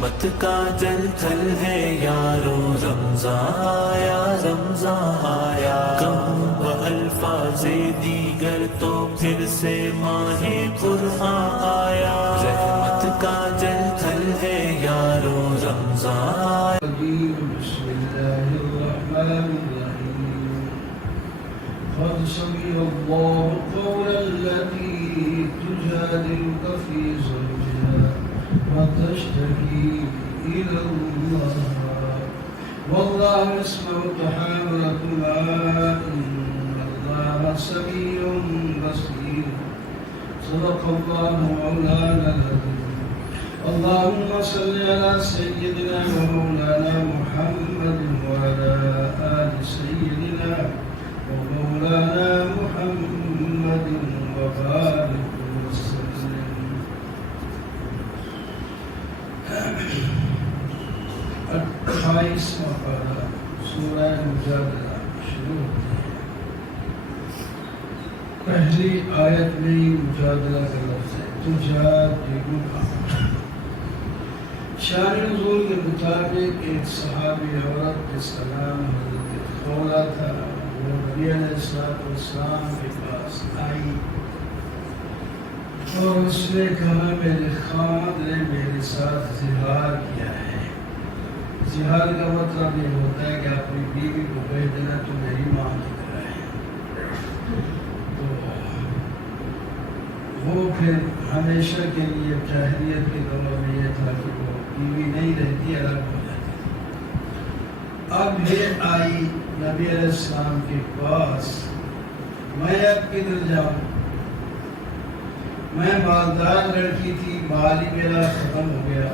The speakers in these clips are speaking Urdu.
رحمت کا جل تھل ہے یارو، رمضان آیا رمضان آیا، کم و الفاظ دیگر تو پھر سے ماہ قرآن آیا، رحمت کا جل تھل ہے یارو، رمضان آیا۔ بسم اللہ الرحمن الرحیم، قد سمع اللہ قول التي تجادلك في زوجها وتشتكي إلى الله والله يسمع تحاوركما إن الله سميع بصير صدق الله مولانا العظيم۔ اللهم صل على سيدنا ومولانا محمد وعلى آل سيدنا ومولانا محمد وبارك وسلم۔ 28واں پارہ سورہ مجادلہ شروع ہوتی ہے۔ پہلی آیت میں ہی مجادلہ کا لفظ ہے، تجادلک۔ شان نزول کے مطابق ایک صحابی عورت جس کا نام حضرت خولہ تھا، وہ نبی علیہ السلام کے پاس آئی اور اس نے کہا میرے خاوند نے میرے ساتھ زہار کیا ہے۔ زہار کا مطلب یہ ہوتا ہے کہ اپنی بیوی کو کہہ دینا تو میری ماں کی طرح ہے، تو وہ پھر ہمیشہ کے لیے جاہلیت کے دور میں یہ تھا کہ وہ بیوی نہیں رہتی، الگ ہو جاتی۔ اب یہ آئی نبی علیہ السلام کے پاس، میں اب کدھر جاؤں؟ میں مالدار لڑکی تھی، بال ہی میرا ختم ہو گیا،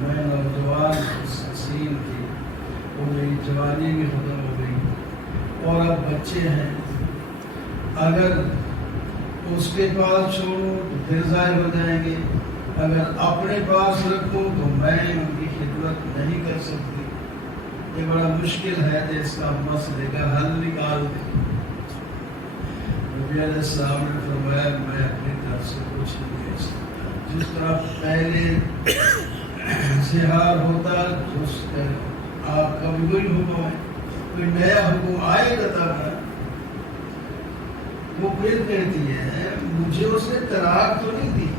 میں نوجوان حسین تھی، وہ میری جوانی بھی ختم ہو گئی اور اب بچے ہیں۔ اگر اس کے پاس چھوڑوں تو پھر ظاہر ہو جائیں گے، اگر اپنے پاس رکھوں تو میں ان کی خدمت نہیں کر سکتی۔ یہ بڑا مشکل ہے، تو اس کا مسئلے کا حل نکال دیں۔ نبی علیہ السلام نے فرمایا میں اپنی طرف سے کچھ نہیں کر سکتا، جس طرح پہلے زہار ہوتا اس کا آپ کا بھی کوئی حکم ہے، کوئی نیا حکم آئے گا تب وہ پھر کہتی ہے مجھے اس نے طلاق تو نہیں دی،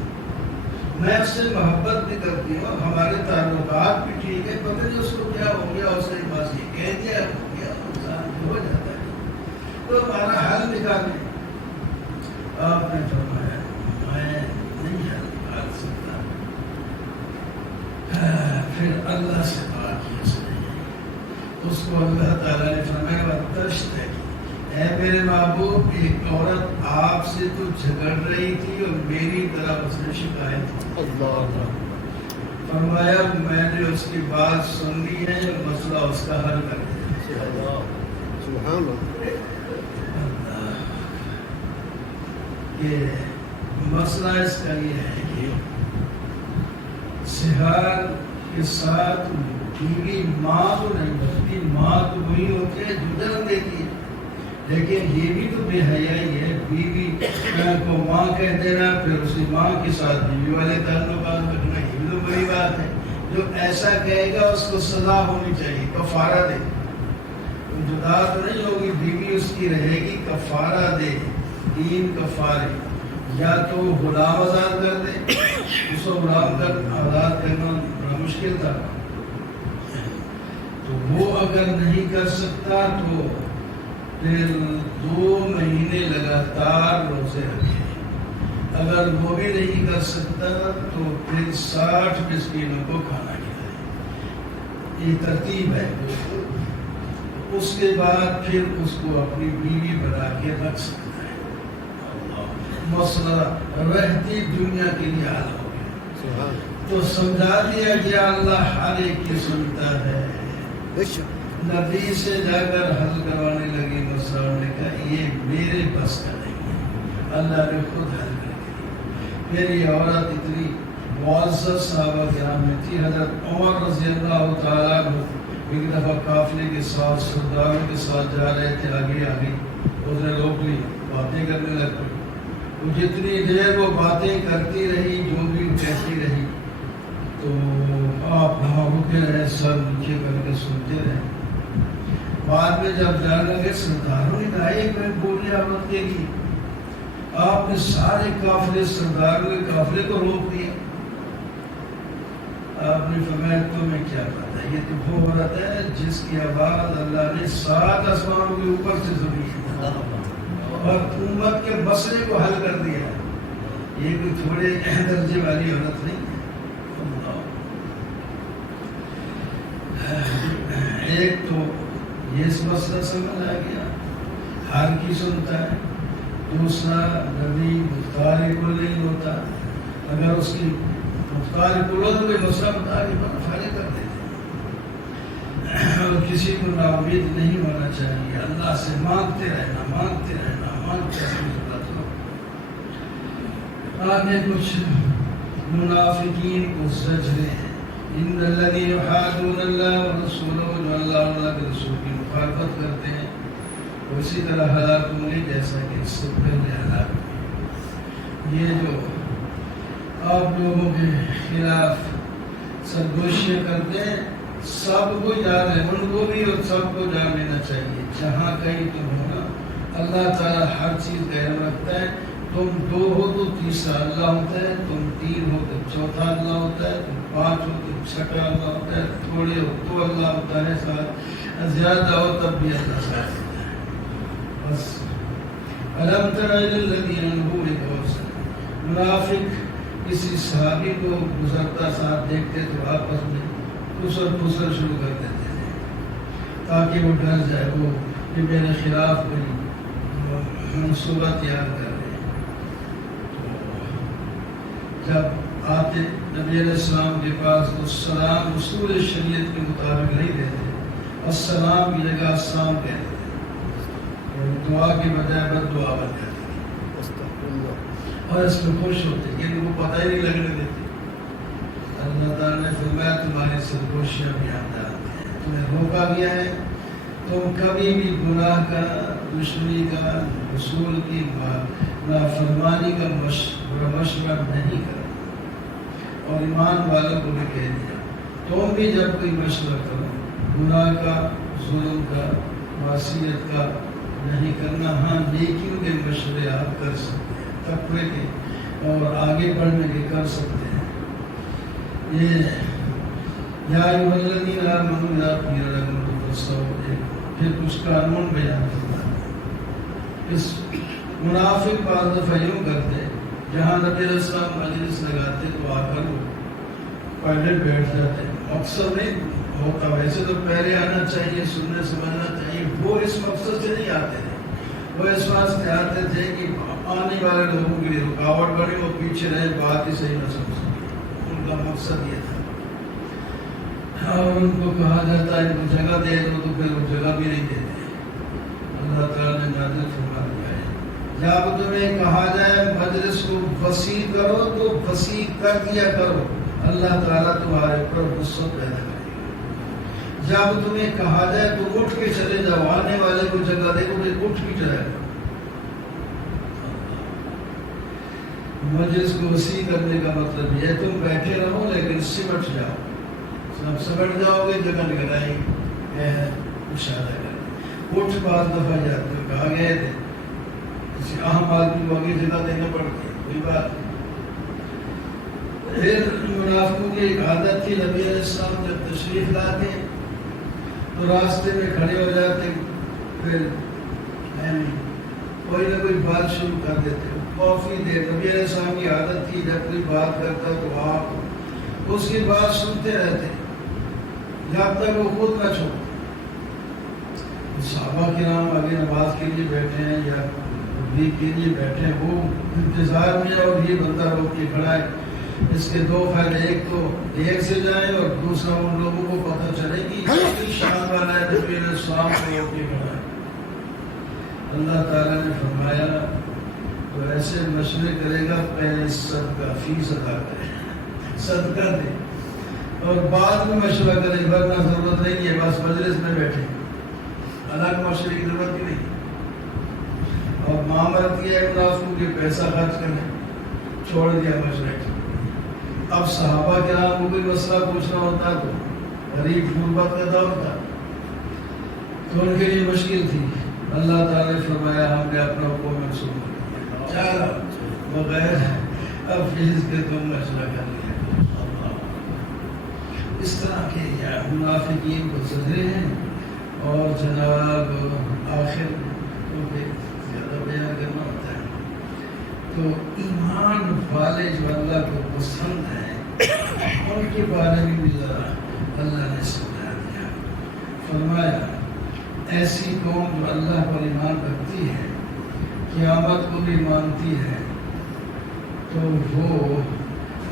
میں اس سے محبت بھی کرتی ہوں، ہمارے تعلقات بھی ٹھیک ہے، پتہ نہیں اس کو کیا ہو گیا، اس نے بس یہ کہہ دیا ہو گیا، انسان ہو جاتا ہے، تو ہمارا حل نکالیں۔ آپ نے فرمایا میں نہیں حل نکال سکتا، پھر اللہ سے بات کی اس نے، اس کو اللہ تعالیٰ نے فرمایا وَتَشْتَكِي، اے میرے محبوب ایک عورت آپ سے تو جھگڑ رہی تھی اور میری طرف اس نے شکایت کی۔ اللہ فرمایا میں نے اس کی بات سن لی ہے، مسئلہ اس کا حل کر دیا۔ سبحان اللہ۔ یہ مسئلہ اس کا یہ ہے کہ زہار کے ساتھ بیوی ماں تو نہیں بنتی، ماں تو وہی ہوتی ہے جو جنم دیتی ہے، لیکن یہ بھی تو بے حیائی ہے، بیوی کو ماں کہہ دینا، پھر اسی ماں کے ساتھ بیوی والے تعلقات رکھنا، یہ بھی تو بڑی بات ہے۔ جو ایسا کہے گا اس کو سزا ہونی چاہیے، کفارہ دے، جدا تو نہیں ہوگی، بیوی اس کی رہے گی، کفارہ دے، 3 کفارے، یا تو غلام آزاد کر دے، اس کو غلام کر آزاد کرنا بڑا مشکل تھا، تو وہ اگر نہیں کر سکتا تو پھر 2 مہینے لگاتار روزے رکھے، اگر وہ بھی نہیں کر سکتا تو پھر 60 مسکینوں کو کھانا کھلائے، یہ ترتیب ہے۔ اس کے بعد پھر اس کو اپنی بیوی بنا کے رکھ سکتا ہے۔ مسئلہ رہتی دنیا کے لیے حل ہو گیا، تو سمجھا دیا گیا اللہ ہر ایک کی سنتا ہے۔ نبی سے جا کر حل کروانے لگی مسئلہ، نے کہا یہ میرے بس کا نہیں ہے، اللہ نے خود حل کر دیا۔ پھر یہ عورت اتنی معزز صحابہ کرام میں تھی، حضرت عمر رضی اللہ تعالیٰ عنہ ایک دفعہ قافلے کے ساتھ سرداروں کے ساتھ جا رہے تھے، آگے آگے اس نے روک لی، باتیں کرنے لگ پڑی، وہ جتنی دیر وہ باتیں کرتی رہی، جو بھی کہتی رہی، تو آپ پھر سر نیچے کر کے سنتے رہے. بعد میں جب جانے لگے سرداروں نے کہا ایک میں بولنے آمد کے لیے آپ نے سارے قافلے سرداروں کے قافلے کو روک دیا. آپ نے فرمایا تمہیں کیا پتا یہ تو وہ عورت ہے جس کی آواز اللہ نے 7 آسمانوں کے اوپر سے سنی اور امت کے مسئلے کو حل کر دیا. یہ کوئی تھوڑے درجے والی عورت نہیں ہے. ایک تو یہ اس مسئلہ سمجھ آ گیا ہر کی سنتا ہے. دوسرا نبی مختار کل نہیں ہوتا. اگر اس کی مختار کل ہو تو کوئی مسئلہ بتا کے فائدے کر دیتے. اور کسی کو نا امید نہیں ہونا چاہیے. اللہ سے مانگتے رہنا مانگتے رہنا مانگتے رہنا. آگے کچھ منافقین کو زجریں ہیں. ان الذین یحادون اللہ ورسولہ جو اللہ اور اللہ کے رسول کی مخالفت کرتے ہیں اسی طرح ہلاک ہوں گے جیسا کہ اس سے پہلے ہلاک ہوئے. یہ جو آپ لوگوں کے خلاف سرگوشیاں کرتے ہیں سب کو یاد ہے ان کو بھی اور سب کو جان لینا چاہیے. جہاں کہیں تم ہونا اللہ تعالیٰ ہر چیز کا علم رکھتا ہے. تم 2 ہو تو تیسرا اللہ ہوتا ہے. تم 3 ہو تو چوتھا اللہ ہوتا ہے. تم 5 ہو تو چھٹا اللہ ہوتا ہے. تھوڑے ہو تو اللہ ہوتا ہے ساتھ. زیادہ ہو تب بھی اللہ ساتھ ہوتا ہے. بس الم تر الی الذین انہوا الکوثر. منافق کسی صحابی کو گزرتا ساتھ دیکھتے تو آپس میں پھسر شروع کر دیتے تھے تاکہ وہ ڈر جائے وہ کہ میرے خلاف کوئی منصوبہ تیار کر رہے. جب آتے نبی علیہ السلام کے پاس تو سلام اصول شریعت کے مطابق نہیں دیتے. السلام کی جگہ السلام کہتے تھے. دعا کے بجائے بد دعا بن جاتی تھی اور اس میں خوش ہوتے کہ ان کو پتہ ہی نہیں لگنے دیتے. اللہ تعالیٰ نے فرمایا تمہاری سرگوشیاں بھی آتا ہیں. تمہیں روکا گیا ہے تم کبھی بھی گناہ کا دشمنی کا رسول کی نافرمانی کا مشورہ نہیں کرو. اور ایمان والوں کو بھی کہہ دیا تم بھی جب کوئی مشورہ کرو گناہ کا ظلم کا معصیت کا نہیں کرنا. ہاں نیکیوں کے مشورے آپ کر سکتے ہیں تقوی کے اور آگے بڑھنے کے کر سکتے ہیں. یہ یا ایھا الذین آمنوا اذا قیل لکم تفسحوا پھر کچھ قانون بیان کرتا ہے. اس منافق بعض دفعہ یوں کرتے جہاں نبی علیہ السلام مجلس لگاتے تو آ کر وہ پہلے بیٹھ جاتے. مقصد نہیں ہوتا ویسے تو پہلے آنا چاہیے سننے سمجھنا چاہیے. وہ اس مقصد سے نہیں آتے تھے. وہ اس واسطے آتے تھے کہ آنے والے لوگوں کے لیے رکاوٹ بنے وہ پیچھے رہے بات ہی صحیح نہ سمجھ سکے. ان کا مقصد یہ تھا. اور ان کو کہا جاتا ہے ان کو جگہ دے دو تو پھر وہ جگہ بھی نہیں دیتے. اللہ تعالیٰ نے نازل فرما دیا ہے جب تمہیں کہا جائے مجلس کو وسیع کرو تو وسیع کر دیا کرو. اللہ تعالیٰ تمہارے اوپر غصہ پیدا کرے گا. جب تمہیں کہا جائے تو اٹھ کے چلے جاؤ. آنے والے کو جگہ دے تو اٹھ کے چلے جاؤ. مجلس کو وسیع کرنے کا مطلب یہ تم بیٹھے رہو لیکن سمٹ جاؤ. سب سمٹ جاؤ گے جگہ نکل آئے گی. اشارہ کر اٹھ بعض دفعہ جاتے ہو کہا گئے تھے کسی اہم آدمی کو آگے جگہ دینا پڑتی ہے کوئی بات. پھر منافقوں کی ایک عادت تھی نبی علیہ السلام جب تشریف لاتے تو راستے میں کھڑے ہو جاتے پھر کوئی نہ کوئی بات شروع کر دیتے. کافی دیر نبی علیہ السلام کی عادت تھی جب کوئی بات کرتا تو آپ اس کی بات سنتے رہتے جب تک وہ خود نہ چھوڑتے. صحابہ کرام آگے نماز کے لیے بیٹھے ہیں یا تبلیغ کے لیے بیٹھے ہیں وہ انتظار میں اور یہ بندہ روک کے کھڑا ہے. اس کے 2 فائدے ایک تو دیر سے جائیں اور دوسرا ان لوگوں کو پتہ چلے کہ کتنی شان والا ہے نبی علیہ السلام کو روک کے کھڑا ہے. اللہ تعالیٰ نے فرمایا تو ایسے مشورے کرے گا پہلے صدقہ فیس ادا کرے صدقہ دے اور بعد میں مشورہ کرے. ورنہ ضرورت نہیں ہے بس مجلس میں بیٹھے الگ مشورے کی ضرورت ہی نہیں. اور معاملت یہ ہے منافقوں کے پیسہ خرچ کرنے چھوڑ دیا مشورے. اب صحابہ کرام کو کوئی مسئلہ پوچھنا ہوتا تو غریب غربت کا دور تھا تو ان کے لیے مشکل تھی. اللہ تعالیٰ نے فرمایا ہم نے اپنا حکم منسوخ کر دیا, چارہ بغیر اب فیض کے تم مسئلہ کر لیا. اس طرح کے یا منافقین کو سزے ہیں. اور جناب آخر کیونکہ زیادہ بیان کرنا ہوتا ہے تو ایمان والے جو اللہ کو پسند ہیں ان کے بارے میں بھی ذرا اللہ نے سمجھا دیا. فرمایا ایسی قوم جو اللہ پر ایمان رکھتی ہے, قیامت کو بھی مانتی ہے, تو وہ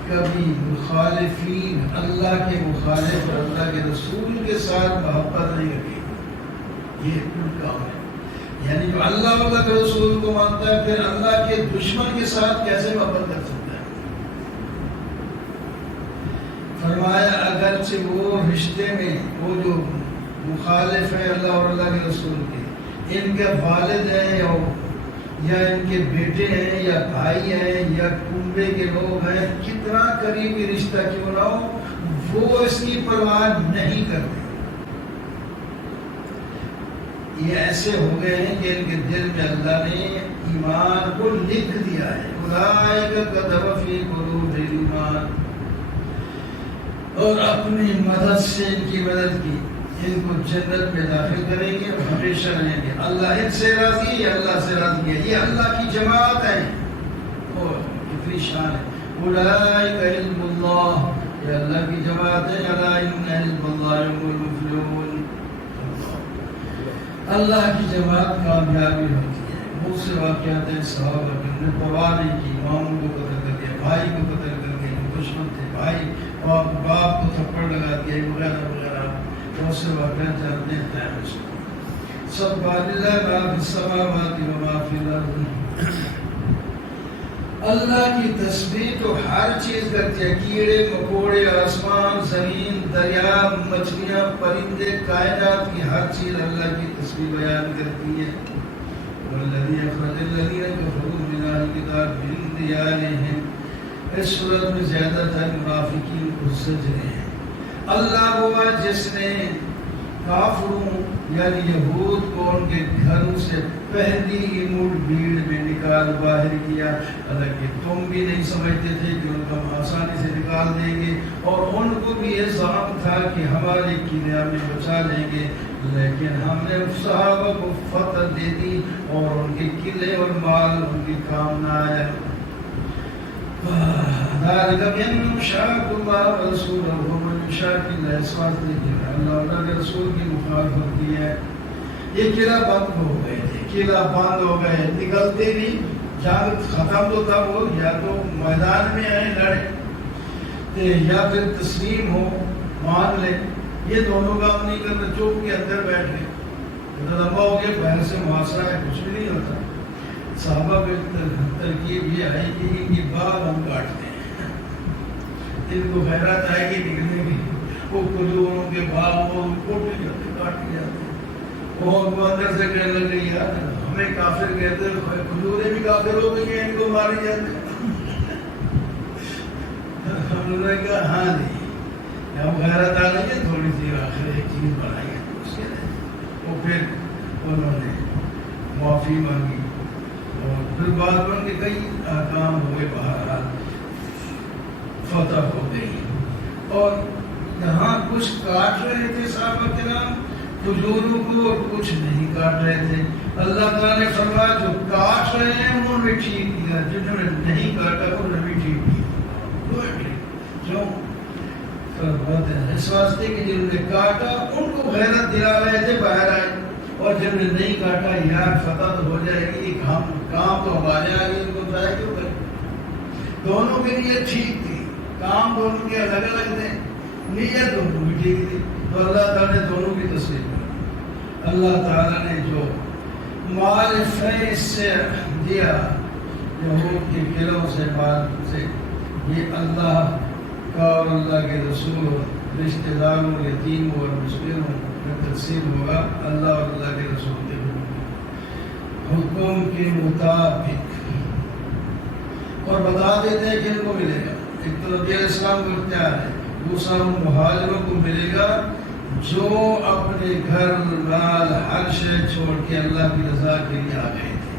کبھی مخالفین اللہ کے مخالف اور اللہ کے رسول کے ساتھ محبت نہیں رکھے. یہ کل کام ہے. یعنی جو اللہ اللہ کے رسول کو مانتا ہے پھر اللہ کے دشمن کے ساتھ کیسے محبت کر سکتا ہے. فرمایا اگرچہ وہ رشتے میں وہ جو مخالف ہے اللہ اور اللہ کے رسول کے, ان کے والد ہیں یا ان کے بیٹے ہیں یا بھائی ہیں یا کنبے کے لوگ ہیں, کتنا قریبی رشتہ کیوں نہ ہو, وہ اس کی پرواہ نہیں کرتے. یہ ایسے ہو گئے ہیں کہ ان کے دل میں اللہ نے ایمان کو لکھ دیا ہے. اولئک کتب فی قلوبہم الایمان, اور اپنی مدد سے ان کی مدد کی, ان کو جنت میں داخل کریں گے اور ہمیشہ رہیں گے. اللہ ان سے راضی ہے, اللہ سے راضی ہے. یہ اللہ کی جماعت ہے اور کتنی شان ہے. اولئک حزب اللہ, یہ اللہ کی جماعت ہے. الا ان حزب اللہ هم المفلحون, اللہ کی جماعت کامیابی ہوتی ہے. بہت سے واقعات ہیں صحابہ کے, انہوں نے پرواہ نہیں کی, ماموں کو قتل کر دیا, بھائی کو قتل کر دیا, دشمن تھے بھائی, اور باپ کو تھپڑ لگا دیا وغیرہ وغیرہ. بہت سے واقعات جانتے ہیں. سب باللہ ما فی السماوات و ما فی الارض, اللہ کی تسبیح تو ہر چیز کرتی ہے. کیڑے مکوڑے, آسمان, زمین, دریا, مچھلیاں, پرندے, کائنات کی ہر چیز اللہ کی تسبیح بیان کرتی ہے. والذی اخرج الذین کفروا من اہل الکتاب من دیارہم, اس صورت میں زیادہ تر منافقین کو زجر ہیں. اللہ ہوا جس نے کافروں یعنی یہود کو ان کے گھروں سے پہلی مٹ بھیڑ میں نکال باہر کیا. حالانکہ تم بھی نہیں سمجھتے تھے کہ ان کو ہم آسانی سے نکال دیں گے, اور ان کو بھی یہ ظلم تھا کہ ہمارے قلعے میں بچا لیں گے, لیکن ہم نے صحابہ کو فتح دے دی اور ان کے قلعے اور مال ان کے کام نہ آیا. ذالک بأنہم شاقوا اللہ ورسولہ ومن یشاق اللہ, اس واسطے کہ اللہ کے رسول کی مخالفت کی ہے. یہ قلعہ بند ہو گئے تھے, قلعہ بند ہو گئے, نکلتے نہیں. جنگ ختم تو تھا, وہ یا تو میدان میں آئے لڑے یا پھر تسلیم ہو مان لے. یہ دونوں کام نہیں کرتے, چوک کے اندر بیٹھ گئے. لمبا ہو گیا, باہر سے محاصرہ ہے, کچھ بھی نہیں ہوتا. صحابہ پہ ترکیب یہ آئی کہ ان کی بال ہم کاٹتے ہیں, ان کو غیرت آئے گی نکلنے کی. وہ کھجوروں کے باغ وہ کوٹ جاتے, کاٹ جاتے, وہ اندر سے کہنے لگ گئی یار ہمیں کافر کہتے ہیں, کھجوریں بھی کافر ہو گئی ہیں, ان کو مارے جاتے. ہم نے کہا ہاں جی, ہم غیرت آ گئی ہے تھوڑی سی, آخر ایک چیز بنائی ہے اس کے لیے. وہ پھر انہوں نے معافی مانگی اور پھر بعد میں ان کے کئی کام ہوئے, بہرحال فتح ہو گئی. اور یہاں کچھ کاٹ رہے تھے صحابہ کرام کھجوروں کو, اور کچھ نہیں کاٹ رہے تھے. اللہ تعالیٰ نے فرمایا جو کاٹ رہے ہیں انہوں نے ٹھیک کیا, جنہوں نے نہیں کاٹا انہوں نے بھی ٹھیک کیا. کیوں؟ اس واسطے کہ جنہوں نے کاٹا ان کو غیرت دلا رہے تھے, باہر آئے, اور جنہوں نے نہیں کاٹا یار فتح تو ہو جائے گی, کام تو ہو جائے گی, ان کو ضائع کیوں کرے. دونوں کے لیے ٹھیک تھی, کام دونوں کے الگ الگ تھے, نیت دونوں بھی ٹھیک تھی. تو اللہ تعالیٰ نے دونوں کی تصویر کی. اللہ تعالیٰ نے جو مال فیض سے دیا یہود کے قلعوں سے, مال سے, یہ اللہ کا اور اللہ کے رسول اور رشتہ داروں, یتیموں اور مسکینوں میں تقسیم ہوگا. اللہ اور اللہ کے رسول کے حکم کے مطابق. اور بتا دیتے ہیں کہ ان کو ملے گا. ایک تو نبی علیہ السلام کو اختیار ہے, دوسرا ان مہاجروں کو ملے گا جو اپنے گھر مال ہر شے چھوڑ کے اللہ کی رضا کے لیے آ گئے تھے،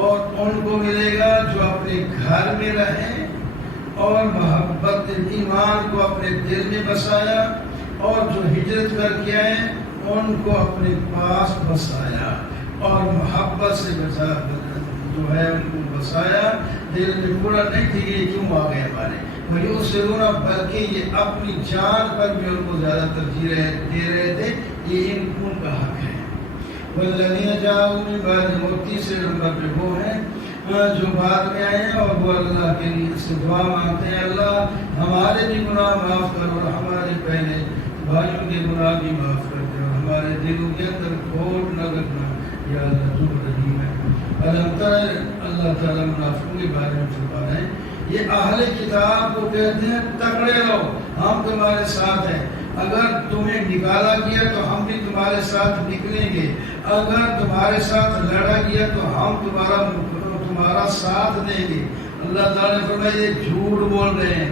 اور ان کو ملے گا جو اپنے گھر میں رہیں اور محبت ایمان کو اپنے دل میں بسایا، اور جو ہجرت کر کے آئے ان کو اپنے پاس بسایا اور محبت سے بچا جو ہے ان کو بسایا، دل میں پورا نہیں تھی کہ یہ کیوں آ گئے ہمارے وہی اس سے رونا، بلکہ یہ اپنی جان پر بھی ان کو زیادہ ترجیح دے رہے تھے، یہ ان کا حق ہے۔ والذین جاءوا من بعدهم، اور تیسرے نمبر پہ وہ ہیں جو بعد میں آئے ہیں اور وہ اللہ کے لیے سے دعا مانگتے ہیں، اللہ ہمارے بھی گناہ معاف کر اور ہمارے پہلے بھائیوں کے گناہ بھی معاف کر دے، اور ہمارے دلوں کے اندر کھوٹ نہ رکھنا، یا اللہ تو رحیم ہے۔ اللہ تعالیٰ منافقوں کے بارے میں فرما رہے ہیں، یہ اہل کتاب کو کہتے ہیں تکڑے رہو، ہم تمہارے ساتھ ہیں، اگر تمہیں نکالا گیا تو ہم بھی تمہارے ساتھ نکلیں گے، اگر تمہارے ساتھ لڑا گیا تو ہم تمہارا ساتھ دیں گے۔ اللہ تعالیٰ نے فرمایا یہ جھوٹ بول رہے ہیں،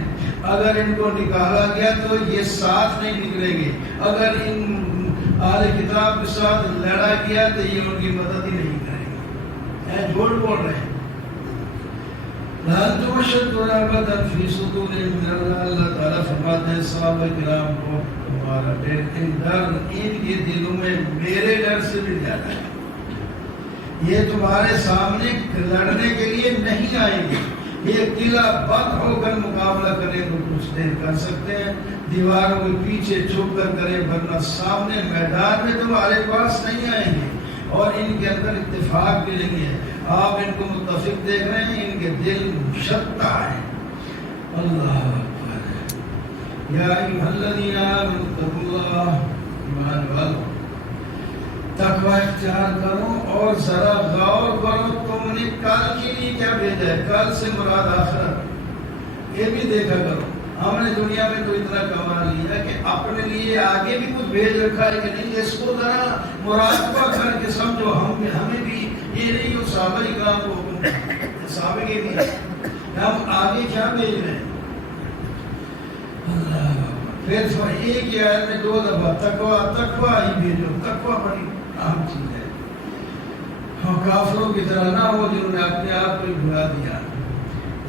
اگر ان کو نکالا گیا تو یہ ساتھ نہیں نکلیں گے، اگر ان اہل کتاب کے ساتھ لڑا گیا تو یہ ان کی مدد ہی نہیں کریں گے، جھوٹ بول رہے ہیں۔ اللہ تعالیٰ فرماتے ہیں صحابہ کرام کو تمہارا ڈر ان کے دلوں میں میرے ڈر سے بھی زیادہ ہے، یہ تمہارے سامنے لڑنے کے لیے نہیں آئیں گے، یہ قلعہ بند ہو کر مقابلہ کریں تو کچھ دیر کر سکتے ہیں، دیواروں کے پیچھے چھپ کر کریں، ورنہ سامنے میدان میں تمہارے پاس نہیں آئیں گے، اور ان کے اندر اتفاق بھی نہیں ہے۔ آپ ان کو متفق دیکھ رہے ہیں، ان کے دل مشتہ ہیں۔ اللہ اکبر۔ یا ایھا الذین آمنوا اتقوا اللہ، ایمان والو تقوی اختیار کرو اور ذرا غور کرو تم نے کل کے لیے کیا بھیجا ہے، کل سے مراد آخرت، یہ بھی دیکھا کرو۔ ہم نے دنیا میں تو اتنا کما لیا کہ اپنے لیے آگے بھی کچھ بھیج رکھا ہے کہ نہیں، اس کو ذرا مراقبہ کر کے سمجھو، ہمیں بھی یہ نہیں کہ صحابہ کرام کو حکم صحابہ کے لیے ہم آگے کیا بھیج رہے ہیں۔ پھر ایک ہی آیت میں دو دفعہ تقوی ہی بھیجو، تقوی بڑی اہم چیز ہے، ہم کافروں کی طرح نہ ہو جنہوں نے اپنے آپ کو بھلا دیا۔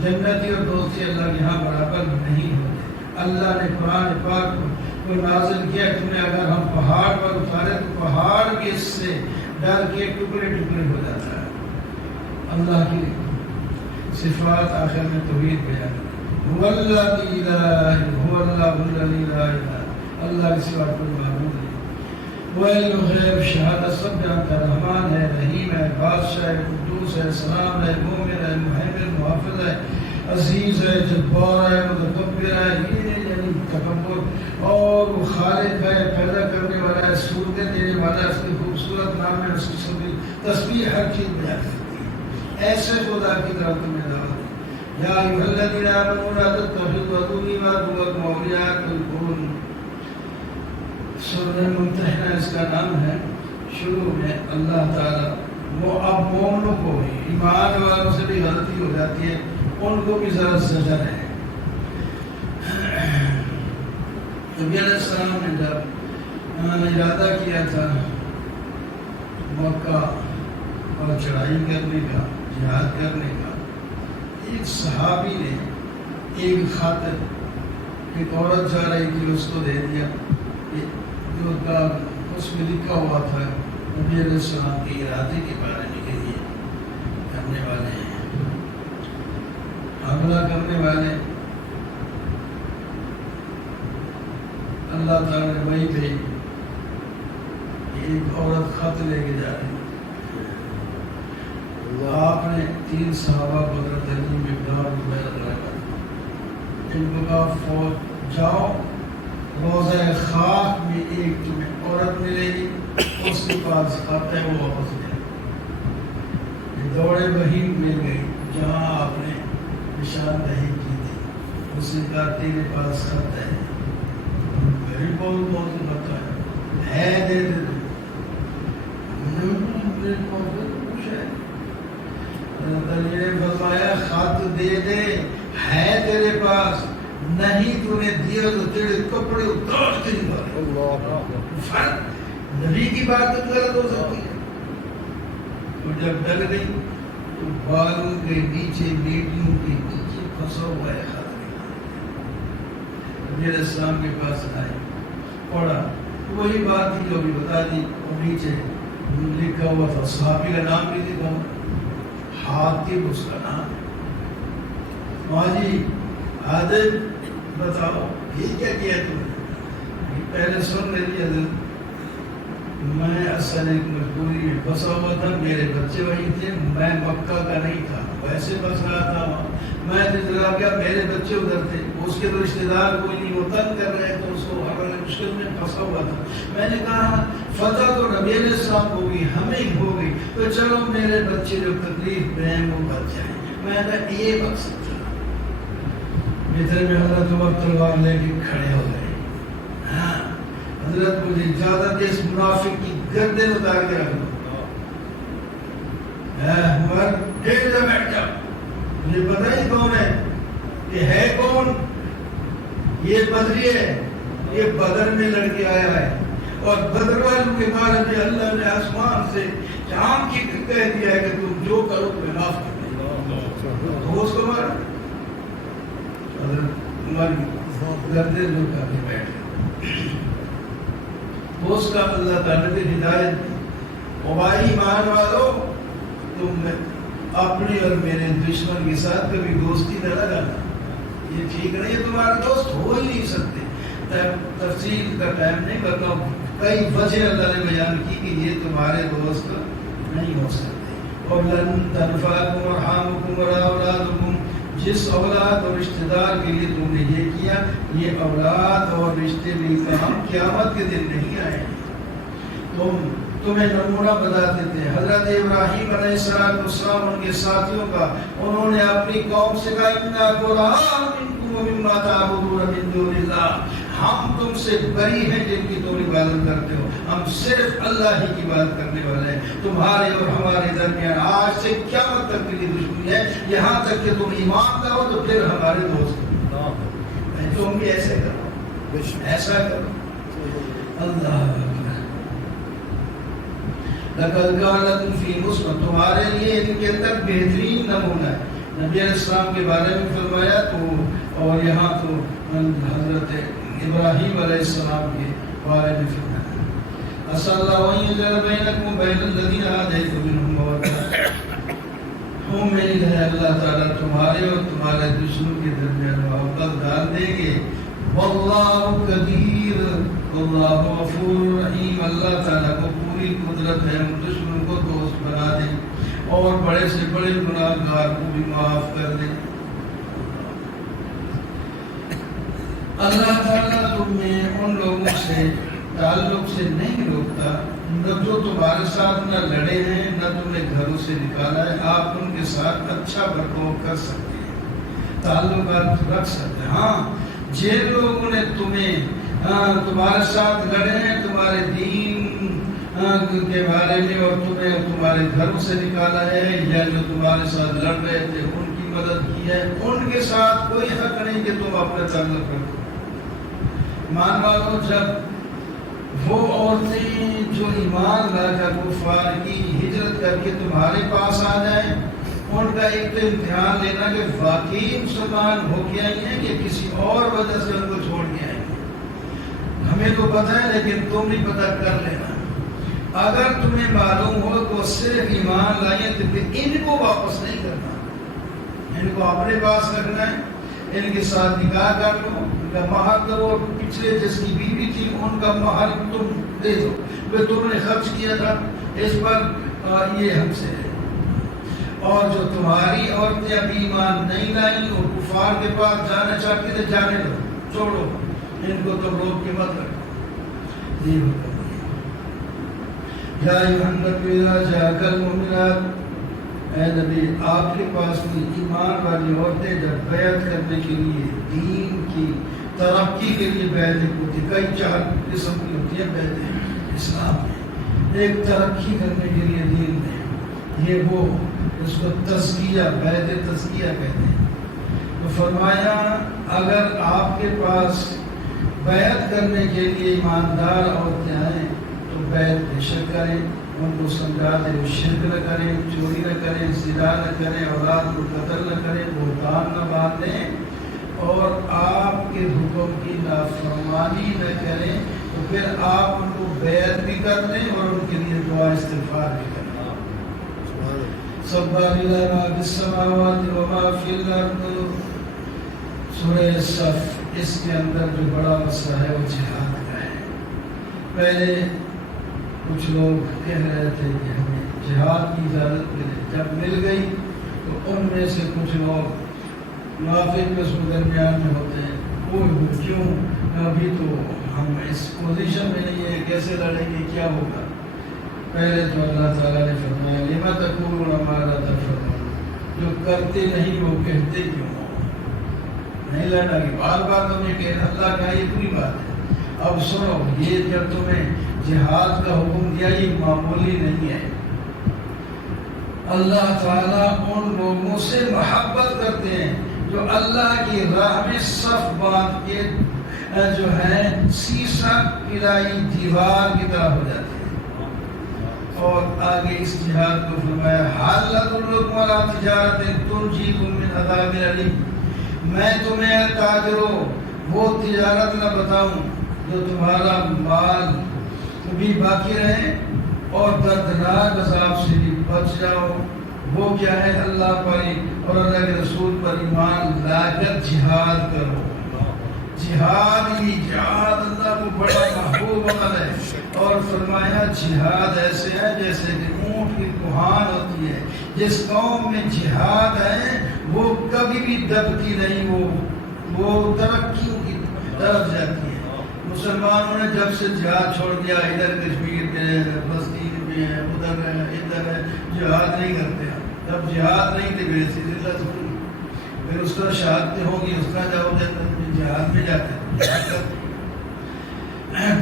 جنتی اور دوستی اللہ کے یہاں برابر نہیں ہوتے۔ اللہ نے قرآن پاک کو نازل کیا، تمہیں اگر ہم پہاڑ پر اتارے تو پہاڑ بھی اس سے ڈر کے ٹکڑے ٹکڑے ہو جاتا ہے۔ اللہ کی صفات آخر میں توحید بیان، هو الذی لا هو اللہ الذی لا الہ، اللہ کے سوا کوئی معبود نہیں۔ وہ علم غیب شہادت سب جانتا، رحمان ہے، رحیم ہے، بادشاہ ہے، قدوس ہے، سلام ہے، مومن ہے، محمد محافظ ہے، عزیز ہے، جبار ہے، متکبر ہے، یہ یعنی تکبر، اور وہ خالق ہے، پیدا کرنے والا ہے، صورتیں دینے والا ہے، اس کی خوبصورت نام ہے، اس کی سبھی تسبیح ہر چیز بیان کرتی ہے۔ ایسے خدا کی طرف تمہیں دعوت ہے۔ یا ایھا الذین آمنوا لا تتخذوا عدوی وعدوکم اولیاء تلقون، سورہ ممتحنہ اس کا نام ہے۔ شروع میں اللہ تعالیٰ وہ اب مومنوں کو بھی، ایمان والوں سے بھی غلطی ہو جاتی ہے، ان کو بھی ذرا زجر ہے۔ نبی علیہ السلام نے جب ارادہ کیا تھا مکہ اور چڑھائی کرنے کا، جہاد کرنے کا، ایک صحابی نے ایک خط ایک عورت جا رہی تھی اس کو دے دیا، جو اس میں لکھا ہوا تھا نبی علیہ السلام کے ارادے کے بارے میں کہ یہ کرنے والے ہیں، حملہ کرنے والے۔ اللہ تعالیٰ نے وہی بھیج، ایک عورت خط لے کے جا رہی، آپ نے 3 صحابہ کو حضرت علی مقدار بیعت لگا، ان کو کہا فوج جاؤ، روضہ خاک میں ایک تمہیں عورت ملے گی، اس کے پاس خط ہے، وہ واپس لے۔ یہ دوڑے وہی مل گئی جہاں آپ نے نشاندہی کی تھی، اس نے کہا تیرے پاس خط ہے، میری بہت خط ہے، دے دے دو، میرے پاس کچھ ہے۔ حضرت علی نے فرمایا خط دے دے، ہے تیرے پاس، نہیں تو نے دیا تو تیرے کپڑے اتار کے نکالے. اللہ فرق نبی کی بات تو غلط ہو سکتی ہے. تو جب ڈل گئی تو بالوں کے نیچے بیٹیوں کے نیچے پھنسا ہوا ہے خط. میرے اسلام کے پاس آئے پڑھا وہی بات تھی جو ابھی بتا دی. اور نیچے لکھا ہوا تھا صحابی کا نام بھی لکھا ہوا حاتب اس کا نام. ماں جی حاتب بتاؤ یہ کیا کیا تم نے؟ پہلے سن لیجیے حضرت میں اصل ایک مجبوری میں پھنسا ہوا تھا. میرے بچے وہی تھے. میں مکہ کا نہیں تھا ویسے پھنس رہا تھا وہاں. میں چلا گیا میرے بچے ادھر تھے. اس کے تو رشتے دار کوئی نہیں وہ تنگ کر رہے تو اس کو ہر مشکل میں پھنسا ہوا تھا. میں نے کہا فتح تو نبی علیہ السلام ہوگی ہمیں ہو گئی تو چلو میرے بچے جو تکلیف میں وہ بچ جائیں. میں نے کہا یہ مقصد تھا. بھیتر میں حضرت عمر تلوار لے کے کھڑے ہو گئے. ہاں حضرت مجھے اجازت دے اس منافق کی گردن اتار کے رکھ دو. عمر ٹھیک سے بیٹھ جاؤ. مجھے پتہ ہی کون ہے یہ ہے کون. یہ بدری ہے. یہ بدر میں لڑ کے آیا ہے اور بدر والوں کے بارے میں اللہ نے آسمان سے جام کی کہہ دیا ہے کہ تم جو کرو تمہیں معاف کر دیں. تو اس کو مار حضرت عمر گردن جھکا کے بیٹھ گئے. اس کا اللہ تعالیٰ نے ہدایت دی. او بھائی ایمان والو تم اپنے اور میرے دشمن کے ساتھ کبھی دوستی نہ لگانا. یہ ٹھیک نہیں ہے. تمہارے دوست ہو ہی نہیں سکتے. تفصیل کا ٹائم نہیں بتاؤں. کئی وجہ اللہ نے بیان کی کہ یہ تمہارے دوست نہیں ہو سکتے. اور لن تنفعکم ارحامکم ولا اولادکم. جس اولاد اور رشتہ دار کے لیے تم نے یہ کیا یہ اولاد اور رشتے بھی کام قیامت کے دن نہیں آئے. تمہیں نمونہ بتاتے تھے. حضرت ابراہیم علیہ السلام ان کے ساتھیوں کا انہوں نے اپنی قوم سے کہا انا براء منکم ومما تعبدون من دون اللہ. ہم تم سے بری ہیں جن کی تم عبادت کرتے ہو. ہم صرف اللہ ہی کی عبادت کرنے والے ہیں. تمہارے اور ہمارے درمیان آج سے قیامت تک کی دشمنی ہے. یہاں تک کہ تم ایمان لاؤ تو پھر ہمارے دوست. تم بھی ایسے کرو ایسا کرو. اللہ لقد كان لكم في اسوة. تمہارے لیے ان کے اندر بہترین نمونہ ہے. نبی علیہ السلام کے بارے میں فرمایا تو اور یہاں تو حضرت ابراہیم علیہ السلام کے بارے میں فرمایا اسأل اللہ ان يجعل بينكم وبين الذين عاديتم منهم مودة. امید ہے اللہ تعالیٰ تمہارے اور تمہارے دشمنوں کے درمیان محبت ڈال دیں گے. واللہ قدیر واللہ غفور رحیم. اللہ تعالیٰ کو پوری قدرت ہے ان دشمنوں کو دوست بنا دے اور بڑے سے بڑے گناہگار کو بھی معاف کر دے. اللہ تعالیٰ تمہیں ان لوگوں سے تعلق سے نہیں روکتا جو تمہارے ساتھ نہ لڑے ہیں نہ تم نے گھروں سے نکالا ہے. آپ ان کے ساتھ اچھا برتاؤ کر سکتے ہیں تعلقات رکھ سکتے ہیں. ہاں جن لوگوں نے تمہارے ساتھ لڑے ہیں تمہارے دین کے بارے میں اور تمہیں تمہارے گھروں سے نکالا ہے یا جو تمہارے ساتھ لڑ رہے تھے ان کی مدد کی ہے ان کے ساتھ کوئی حق نہیں کہ تم اپنے تعلق رکھو. مان والو جب وہ عورتیں جو ایمان لا کر کفار کی ہجرت کر کے تمہارے پاس آ جائیں ان کا ایک تو امتحان لینا کہ واقعی مسلمان ہو کے آئی ہیں کہ کسی اور وجہ سے ان کو چھوڑ کے آئیں گے. ہمیں تو پتہ ہے لیکن تم نہیں پتہ کر لینا. اگر تمہیں معلوم ہو تو صرف ایمان لائیں تو پھر ان کو واپس نہیں کرنا. ان کو اپنے پاس رکھنا ہے. ان کے ساتھ نکاح کر لو ان کا مہر دو. پچھلے جس کی بیوی تھی ان کا مہر تم دے دو. پھر تم نے خرچ کیا تھا اس پر یہ ہم سے ہے. اور جو تمہاری عورتیں ابھی ایمان نہیں لائیں اور کفار کے پاس جانا چاہتی تھے جانے دو چھوڑو. ان کو تو روک کے مت رکھو. یہ حکم یا ایھا النبی اذا جاءک المؤمنات. اے نبی آپ کے پاس بھی ایمان والی عورتیں جب بیعت کرنے کے لیے دین کی ترقی کے لیے بیعت ہوتی ہے. کئی چار قسم کی ہوتی ہے بیعتیں اسلام میں. ایک ترقی کرنے کے لیے دین میں یہ وہ اس کو تزکیہ بیعت تزکیہ کہتے ہیں. تو فرمایا اگر آپ کے پاس بیعت کرنے کے لیے ایماندار عورتیں آئیں تو بیعت بے شک کریں، ان کو سمجھا دیں وہ شرک نہ کریں، چوری نہ کریں، زنا نہ کریں، اولاد کو قتل نہ کریں، بہتان نہ باندھیں اور آپ کے حکم کی نافرمانی نہ کریں، تو پھر آپ ان کو بیعت بھی کر دیں اور ان کے لیے دعا استغفار بھی کریں۔ سبح للہ ما فی السماوات و ما فی الارض، سورہ صف، اس کے اندر جو بڑا مسئلہ ہے وہ جہاد کا ہے۔ پہلے کچھ لوگ کہہ رہے تھے کہ ہمیں جہاد کی اجازت ملے، جب مل گئی تو ان میں سے کچھ لوگ منافق اس درمیان میں ہوتے ہیں، وہ کیوں ابھی تو ہم اس پوزیشن میں نہیں ہیں، کیسے لڑیں گے، کیا ہوگا؟ پہلے تو اللہ تعالیٰ نے فرمایا لما تقولون ما لا تفعلون، جو کرتے نہیں وہ کہتے کیوں ہو؟ نہیں لڑنا کہ بار بار تمہیں کہنا، اللہ کا یہ پوری بات ہے۔ اب سنو، یہ جب تمہیں جہاد کا حکم دیا یہ معمولی نہیں ہے، اللہ تعالیٰ ان لوگوں سے محبت کرتے ہیں جو اللہ کی راہ میں صف باندھ کے جو ہے سیسا پلائی دیوار کی طرح ہو جاتے ہیں۔ اور آگے اس جہاد کو فرمایا حال ادلکم علی تجارت تنجیکم من عذاب علیم، میں تمہیں تاجروں وہ تجارت نہ بتاؤں جو تمہارا مال بھی باقی رہے اور دردناک عذاب سے بھی بچ جاؤ۔ وہ کیا ہے؟ اللہ پر اور اللہ کے رسول پر ایمان لا کر جہاد کرو۔ جہاد ہی جہاد اللہ کو بڑا محبوب عمل ہے، اور فرمایا جہاد ایسے ہے جیسے کہ اونٹ کی کوہان ہوتی ہے، جس قوم میں جہاد ہے وہ کبھی بھی دبتی نہیں، وہ ترقیوں کی طرف جاتی ہے۔ مسلمانوں نے جب سے جہاد چھوڑ دیا، ادھر کشمیر میں فلسطین میں ہے، ادھر ہے، ادھر ہے، جہاد نہیں کرتے ہیں۔ تب جہاد نہیں تھے، ویسی ذلت ہوئی، پھر اس طرح شہادتیں ہوگی، اس طرح جب جہاد میں جاتے ہیں۔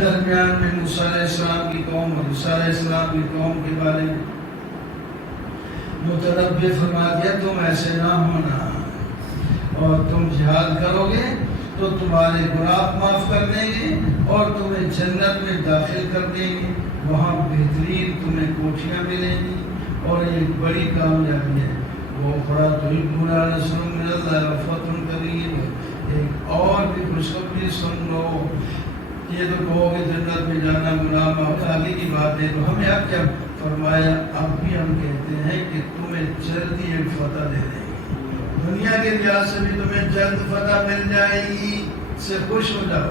درمیان میں موسیٰ علیہ السلام کی قوم اور عیسیٰ علیہ السلام کی قوم کے بارے میں متنبع فرما دیا تم ایسے نہ ہونا، اور تم جہاد کرو گے تو تمہارے گناہ معاف کر دیں گے اور تمہیں جنت میں داخل کر دیں گے، وہاں بہترین تمہیں کوٹھیاں ملیں گی، اور یہ بڑی کامیابی ہے۔ وہ بڑا تحبون نصر من اللہ وفتح قریب، ایک اور بھی خوشخبری سن لو۔ یہ تو کہو گے جنت میں جانا گناہ معاف، آگے کی بات ہے، تو ہمیں اب کیا فرمایا؟ اب بھی ہم کہتے ہیں کہ تمہیں جلدی ایک فتح دے دیں گے، دنیا کے لحاظ سے بھی تمہیں جلد فتح مل جائے گی، سے خوش ہو جاؤ۔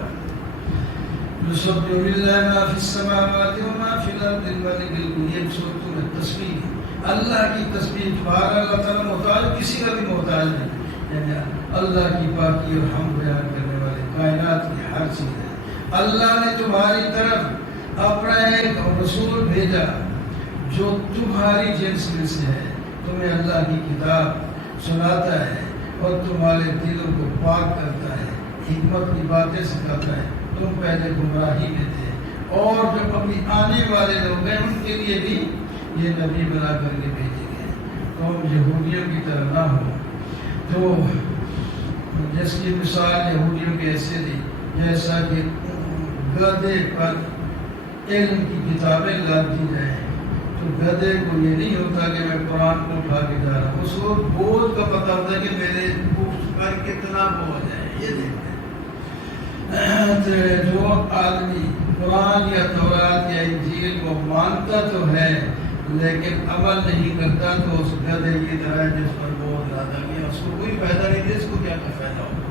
یسبح للہ ما فی السماوات و ما فی الارض الملک القدوس، یہ سورۃ میں تسبیح، اللہ کی تسبیح، تمہارا اللہ تعالیٰ محتاج، کسی کا بھی محتاج نہیں، یعنی اللہ کی پاکی اور حمد بیان کرنے والے، کائنات کی ہر چیز ہے۔ اللہ نے تمہاری طرف اپنا ایک رسول بھیجا جو تمہاری جنس میں سے ہے، تمہیں اللہ کی کتاب سناتا ہے اور تمہارے دلوں کو پاک کرتا ہے، حکمت کی باتیں سکھاتا ہے۔ تم پہلے گمراہی میں تھے، اور جو ابھی آنے والے لوگ ہیں ان کے لیے بھی یہ نبی بنا کر کے بھیجے گئے، تم یہودیوں کی طرح نہ ہو۔ تو جس کی مثال یہودیوں کے ایسے دی جیسا کہ گدھے پر علم کی کتابیں لاد دی جائیں، تو گدھے کو یہ نہیں ہوتا کہ میں قرآن کو اٹھا کے جا رہا ہوں، اس کو بوجھ کا پتہ ہوتا ہے کہ میرے پر کتنا بوجھ ہے، یہ دیکھتے ہیں۔ جو آدمی قرآن یا تورات یا انجیل کو مانتا تو ہے لیکن عمل نہیں کرتا، تو اس گدھے کی طرح جس پر بوجھ لادا گیا، اس کو کوئی فائدہ نہیں دے، اس کو کیا فائدہ ہوگا؟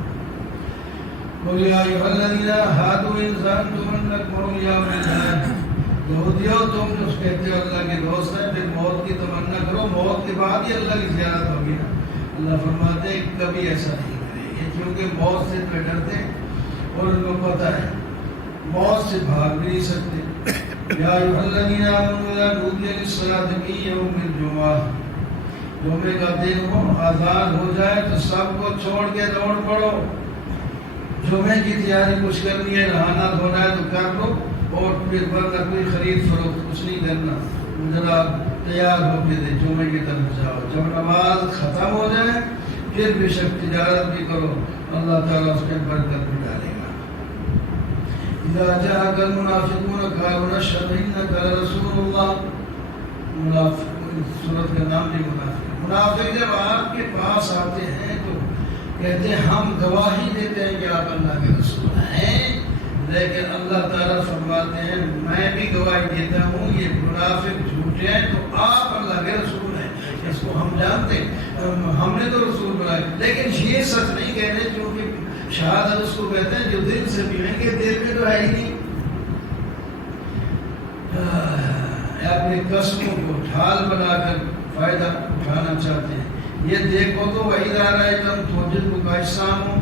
قُلْ يَا أَيُّهَا الَّذِينَ هَادُوا إِن زَعَمْتُمْ أَنَّكُمْ أَوْلِيَاءُ لِلَّهِ، یہودیوں تم جو کہتے ہو اللہ کے دوست ہیں، پھر موت کی تمنا کرو، موت کے بعد ہی اللہ کی زیارت ہوگی نا۔ اللہ فرماتے ہیں کبھی ایسا نہیں کرے گے، کیونکہ موت سے ڈرتے ہیں اور ان کو پتہ ہے موت سے بھاگ بھی نہیں سکتے۔ یا ایھا الذین آمنوا اذا نودی للصلاۃ من یوم الجمعہ، جمعے کا دن ہو، آزاد ہو جائے تو سب کو چھوڑ کے دوڑ پڑو، جمعے کی تیاری کچھ کرنی ہے، نہانا دھونا ہے تو کر لو، اور پھر ورنہ کوئی خرید فروخت کچھ نہیں کرنا، جناب تیار ہو کے دے جمعے کی طرف جاؤ۔ جب نماز ختم ہو جائے پھر بے شک تجارت بھی کرو، اللہ تعالیٰ اس میں برکت بھی ڈالے گا۔ اذا جاءك المنافقون قالوا نشهد انك لرسول اللہ، سورت کا نام بھی منافق جب آپ کے پاس آتے ہیں تو کہتے ہیں ہم گواہی دیتے ہیں کہ آپ اللہ کے رسول ہیں، لیکن اللہ تعالیٰ فرماتے ہیں میں بھی گواہی دیتا ہوں یہ منافق جھوٹے ہیں، تو آپ اللہ کے رسول ہیں، اس کو ہم جانتے ہیں، ہم نے تو رسول بنایا، لیکن یہ سچ نہیں کہہ رہے، کیونکہ شہادت اس کو کہتے ہیں جو دل سے ملیں گے، دل میں تو ہے ہی نہیں۔ اپنی قسموں کو ڈھال بنا کر فائدہ اٹھانا چاہتے ہیں۔ یہ دیکھو تو وَإِذَا رَأَيْتَهُمْ تُعْجِبُكَ أَجْسَامُهُمْ،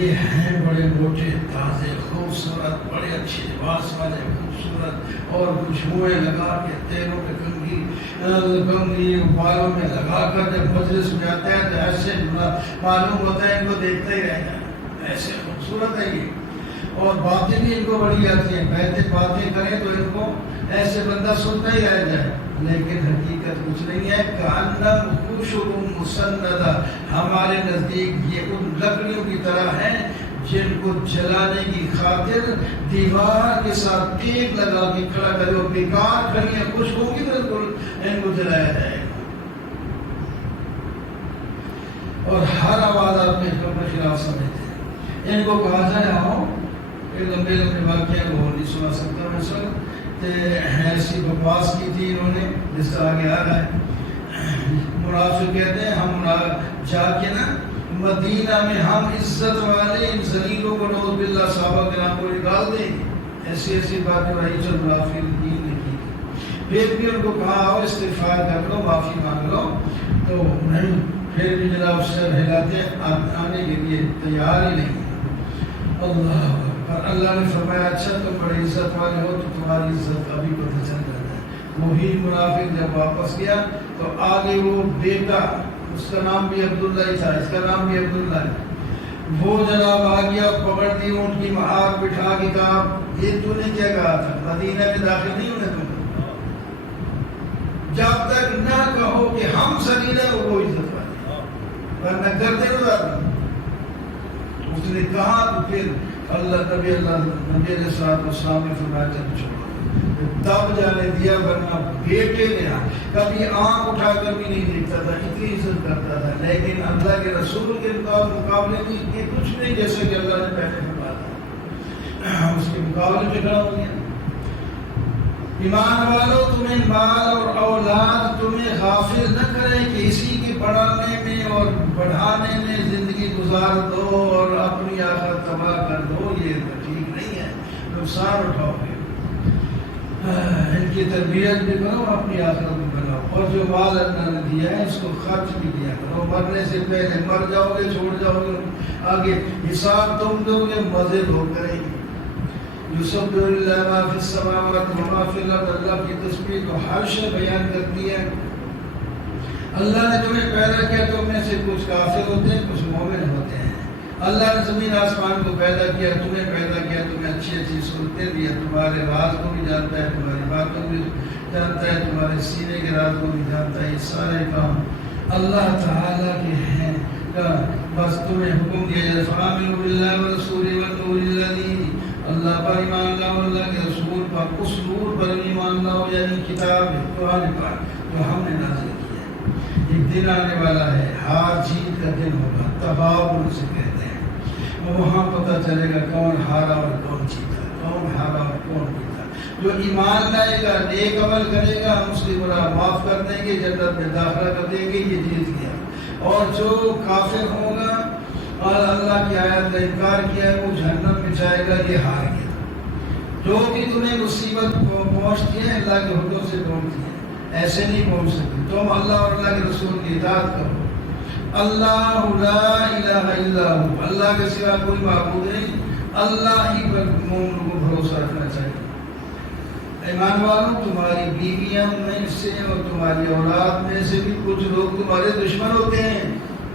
یہ ہیں بڑے موٹے تازے خوبصورت، بڑے اچھے لباس والے خوبصورت، اور کچھ منہ لگا کے تیلوں پہ کنگھی بالوں میں لگا کر جب مجلس میں آتے ہیں تو ایسے معلوم ہوتا ہے ان کو دیکھتے ہی رہ جائیں، ایسے خوبصورت ہے یہ، اور باتیں بھی ان کو بڑی آتی ہیں، باتیں کریں تو ان کو ایسے بندہ سنتا ہی رہ جائے، لیکن حقیقت کچھ نہیں ہے۔ کأنہم خشب مسندہ، ہمارے نزدیک یہ ان لکڑیوں کی طرح ہیں جن کو جلانے کی خاطر دیوار کے ساتھ ٹیک لگا کے کھڑا کرے، وہ بیکار کھڑی ہیں، خشک ہوگی تو ان کو جلایا جائے گا، اور ہر آواز آپ کے خلاف سمجھتے ہیں۔ ان کو کہا جائے آؤ، ایک لمبے واقعہ وہ نہیں سنا سکتا میں سر، ایسی بکواس کی تھی انہوں نے، جس طرح آگے آ رہا ہے۔ منافق کہتے ہیں ہم جا کے نا مدینہ میں ہم عزت والے ان ذلیلوں کو نعوذ باللہ صحابہ کرام کو نکال دیں گے، ایسی ایسی باتیں وہی چل منافقین نے کی۔ پھر بھی ان کو کہا آؤ استغفار کر لو، معافی مانگ لو، تو نہیں، پھر بھی جناب سر ہلاتے آنے کے لیے تیار ہی نہیں۔ اللہ اور اللہ نے فرمایا اچھا تم بڑے عزت والے ہو تو تمہاری عزت ابھی پتہ چل جاتا ہے۔ وہی منافق جب واپس گیا تو آگے وہ بیٹا، اس کا نام بھی عبداللہ ہی تھا، اس کا نام بھی عبداللہ ہے، وہ جناب آ گیا، پکڑ دی اونٹ کی مہار، بٹھا کے کہا یہ تو نے کیا کہا تھا مدینہ میں داخل نہیں ہونے تم، جب تک نہ کہو کہ ہم ذلیل ہیں وہ عزت والے، ورنہ کرتے ہو آدمی۔ اس نے کہا تو پھر نبی علیہ السلام نے فرمایا چل چھوڑو، تب جانے دیا، ورنہ بیٹے نے کبھی آنکھ اٹھا کر بھی نہیں دیکھتا تھا، اتنی عزت کرتا تھا، لیکن اللہ کے رسول کے مقابلے میں یہ کچھ نہیں، جیسے کہ اللہ نے پہلے فرمایا تھا، اس کے مقابلے میں کھڑا ہو گیا۔ ایمان والو تمہیں مال اور اولاد تمہیں غافل نہ کرے کہ اسی کے بڑھانے میں اور بڑھانے میں زندگی گزار دو اور اپنی آخرت تباہ کر دو، یہ ٹھیک نہیں ہے، نقصان اٹھاؤ گے۔ ان کی تربیت بھی کرو، اپنی آخرت بھی بناؤ، اور جو مال اللہ نے دیا ہے اس کو خرچ بھی دیا کرو، مرنے سے پہلے مر جاؤ گے، چھوڑ جاؤ گے، آگے حساب تم دو گے، مزے لوگ کریں گے۔ یسبح للہ ما فی السماوات وما فی الارض، اللہ کی تسبیح تو ہر شے بیان کرتی ہے۔ اللہ نے تمہیں پیدا کیا، تم میں سے کچھ کافر ہوتے ہیں، کچھ مومن ہوتے ہیں۔ اللہ نے زمین آسمان کو پیدا کیا، تمہیں پیدا کیا، تمہیں اچھی اچھی صورتیں دی، تمہارے راز کو بھی جانتا ہے، تمہاری باتوں کو بھی جانتا ہے، تمہارے سینے کے راز کو بھی جانتا ہے۔ یہ سارے کام اللہ تعالیٰ کے ہیں، بس تمہیں حکم دیا جائے فآمنوا باللہ ورسولہ والنور الذی، اللہ پر ایمان لاؤ، اللہ کے رسول پر، اس نور پر ایمان لاؤ، یعنی کتاب قرآن پاک جو ہم نے نازل کیا ہے۔ ایک دن آنے والا ہے، ہار جیت کا دن ہوگا، تغابن سے کہتے ہیں، وہاں پتہ چلے گا کون ہارا اور کون جیتا، کون ہارا اور کون جیتا۔ جو ایمان لائے گا، نیک عمل کرے گا، ہم اس کی گناہ معاف کر دیں گے، جنت میں داخلہ کر دیں گے، یہ جیت گیا۔ اور جو کافر ہوگا اور اللہ کی آیت کا انکار کیا ہے، وہ جہنم میں جائے گا، یہ ہار گیا۔ جو بھی تمہیں مصیبت پہنچتی ہے اللہ کے حکم سے پہنچتی ہے، ایسے نہیں پہنچ سکتی۔ تم اللہ اور اللہ کے رسول کی اطاعت کرو۔ اللہ لا الہ الا ہو، اللہ کے سوا کوئی معبود نہیں، اللہ ہی پر مومن کو بھروسہ رکھنا چاہیے۔ ایمان والوں، تمہاری بیویاں میں سے اور تمہاری اولاد میں سے بھی کچھ لوگ تمہارے دشمن ہوتے ہیں،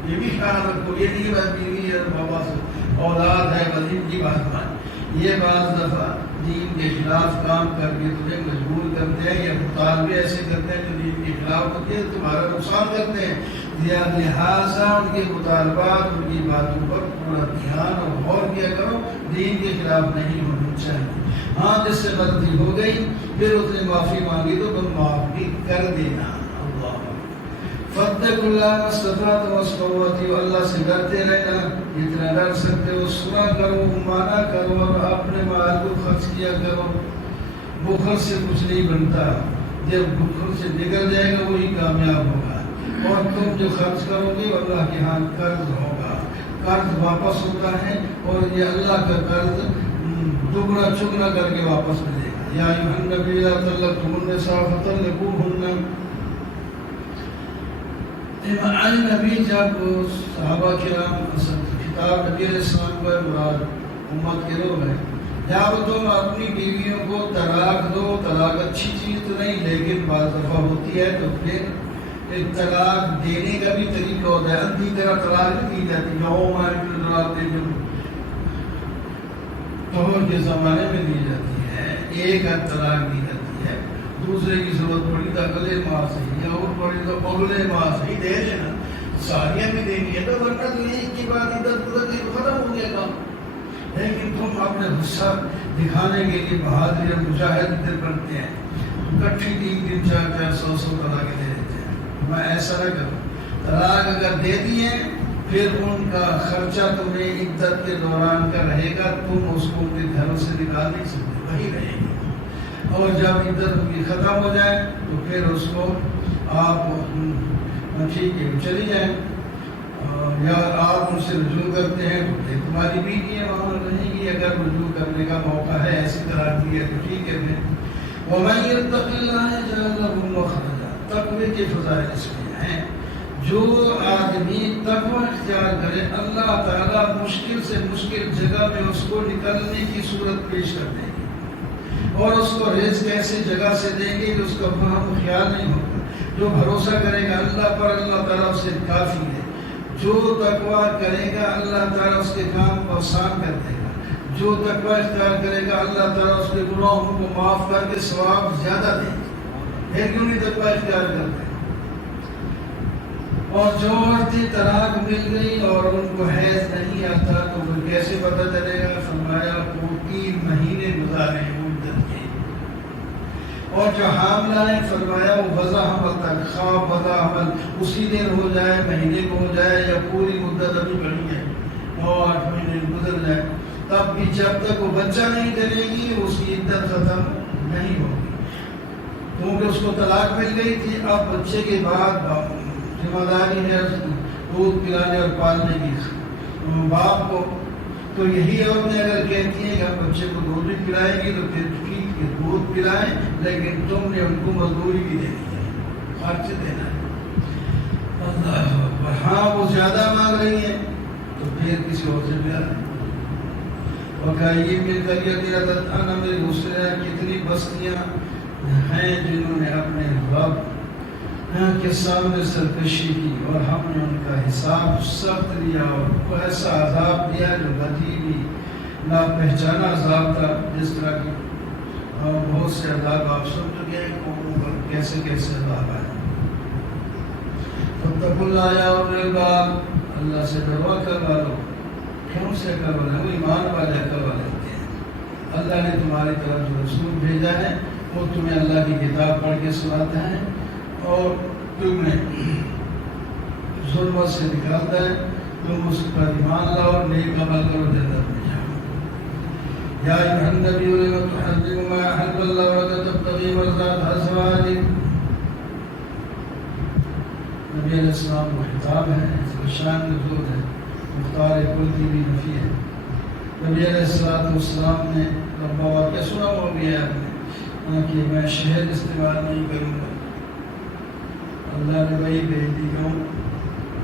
یہ بھی خیال رکھو۔ یہ نہیں بات بیوی ہے بابا سے اولاد ہے وزیر کی بات مان، یہ بعض دفعہ دین کے خلاف کام کر کے تمہیں مجبور کرتے ہیں یا مطالبے ایسے کرتے ہیں جو دین کے خلاف ہوتے ہیں، تمہارا نقصان کرتے ہیں، لہٰذا ان کے مطالبات ان کی باتوں پر پورا دھیان اور غور کیا کرو، دین کے خلاف نہیں ہونا چاہیے۔ ہاں جس سے غلطی ہو گئی پھر اس نے معافی مانگی تو تم معاف بھی کر دینا۔ اللہ فاتقوا اللہ ما استطعتم واستوعوا، اللہ سے ڈرتے رہنا جتنا ڈر سکتے ہو، سنا کرو، مانا کرو اور اپنے مال کو خرچ کیا کرو۔ بخل سے کچھ نہیں بنتا، جب بخل سے نکل جائے گا وہی کامیاب ہوگا، اور تم جو خرچ کرو گے اللہ کے ہاں قرض ہوگا، قرض واپس ہوتا ہے اور یہ اللہ کا قرض دگنا چگنا کر کے واپس ملے گا۔ یا ایھا النبی اذا طلقتم النساء فطلقوهن، علی نبی جب صحابہ کرام خطاب نبی علیہ السلام کو مراد امت کے لوگ ہیں، جب تم اپنی بیویوں کو طلاق دو، طلاق اچھی چیز تو نہیں لیکن بعض دفعہ ہوتی ہے تو پھر طلاق دینے کا بھی طریقہ ہوتا ہے، اندھی طرح طلاق نہیں دی جاتی، طلاق دے جو توہر کے زمانے میں دی جاتی ہے، ایک حد طلاق دی جاتی ہے، دوسرے کی ضرورت پڑی تو اگلے ماہ سے یا اور پڑی تو اگلے ماہ سے ہی دے دینا، ساریاں بھی دینی ہے تو ورنہ تو ایک کی بات عدت گزر گئی تو ختم ہو گیا کام۔ لیکن تم اپنے غصہ دکھانے کے لیے بہادری اور مجاہد کرتے ہیں، کٹھی 3 دن 4 100 طلاق دے دیتے ہیں۔ میں ایسا نہ کروں، طلاق اگر دے دی ہے پھر ان کا خرچہ تمہیں عدت کے دوران کا رہے گا، تم اس کو ان کے گھروں سے نکال نہیں سکتے، وہی رہے گی، اور جب عدت ان کی ختم ہو جائے تو پھر اس کو آپ ٹھیک ہے چلی جائیں، یا آپ ان سے رجوع کرتے ہیں تو پھر تمہاری بیوی ہے وہاں رہے گی، اگر رجوع کرنے کا موقع ہے ایسی قرار دی ہے تو ٹھیک ہے پھر۔ وَمَن يَتَّقِ اللَّهَ يَجْعَل لَّهُ مَخْرَجًا، تقوی کے فضائل اس میں ہیں، جو آدمی تقوی اختیار کرے اللہ تعالیٰ مشکل سے مشکل جگہ میں اس کو نکلنے کی صورت پیش کر دیں گے، اور اس کو رزق ایسی جگہ سے دیں گے کہ اس کا فہم خیال نہیں ہوگا۔ جو بھروسہ کرے گا اللہ پر اللہ تعالیٰ اسے کافی ہے، جو تقوی کرے گا اللہ تعالیٰ اس کے کام کو آسان کر دے گا، جو تقوی اختیار کرے گا اللہ تعالیٰ اس کے گناہوں کو معاف کر کے ثواب زیادہ دے گا، ہے کیوں نہیں تقوی اختیار کرتے؟ اور جو عورتیں طلاق مل گئی اور ان کو حیض نہیں آتا تو وہ کیسے پتہ چلے گا؟ فرمایا وہ 3 مہینے گزارے مدت کے، اور جو حاملہ ہیں فرمایا وہ وضع حمل تک، خواب وضع حمل اسی دن ہو جائے، مہینے کو ہو جائے، یا پوری مدت ابھی بڑھی ہے 9-8 مہینے گزر جائے، تب بھی جب تک وہ بچہ نہیں کرے گی اس کی عدت ختم نہیں ہوگی، کیونکہ اس کو طلاق مل گئی تھی۔ اب بچے کے بعد ذمہ داری ہے اس کی دودھ پلانے اور پالنے کی باپ کو، تو یہی عورتیں اگر کہتی ہیں کہ ہم بچے کو دودھ بھی پلائیں گی تو پھر ٹھیک ہے دودھ پلائیں، لیکن تم نے ان کو مزدوری بھی دینی ہے، خرچ دینا ہے۔ اللہ ہاں وہ زیادہ مانگ رہی ہیں تو پھر کسی اور سے بھی وکائی مل کر یہ میرے دوسرے کتنی بستیاں ہیں جنہوں نے اپنے رب کے سامنے سرکشی کی اور ہم نے ان کا حساب سخت لیا اور ایسا عذاب دیا جو بدی نا پہچانا عذاب تھا، جس طرح کی بہت سے عذاب آپ سن چکے ہیں قوموں پر کیسے کیسے عذاب آئے۔ فاتقوا اللہ یا اولی الالباب، اللہ سے ڈروا کر والو، کیوں سے کر والے؟ وہ ایمان والے عقل والے ہوتے ہیں۔ اللہ نے تمہاری طرف جو رسول بھیجا ہے وہ تمہیں اللہ کی کتاب پڑھ کے سناتا ہے اور تمہیں ظلمت سے نکالتا ہے، تم اس پر ایمان لاؤ اور نیک عمل کرو، جنت میں جاؤ۔ یا ایھا النبی لم تحرم ما احل اللہ لک تبتغی مرضات ازواجک، نبی علیہ السلام کو خطاب ہے، اس کا شان نزول ہے، مختار کل کی بھی نفی ہے۔ نبی علیہ السلام نے لمبا واقعہ سنا ہو گیا ہے آپ نے کہ میں شہد استعمال نہیں کروں گا، اللہ نے وہی بھیج دی کیوں؟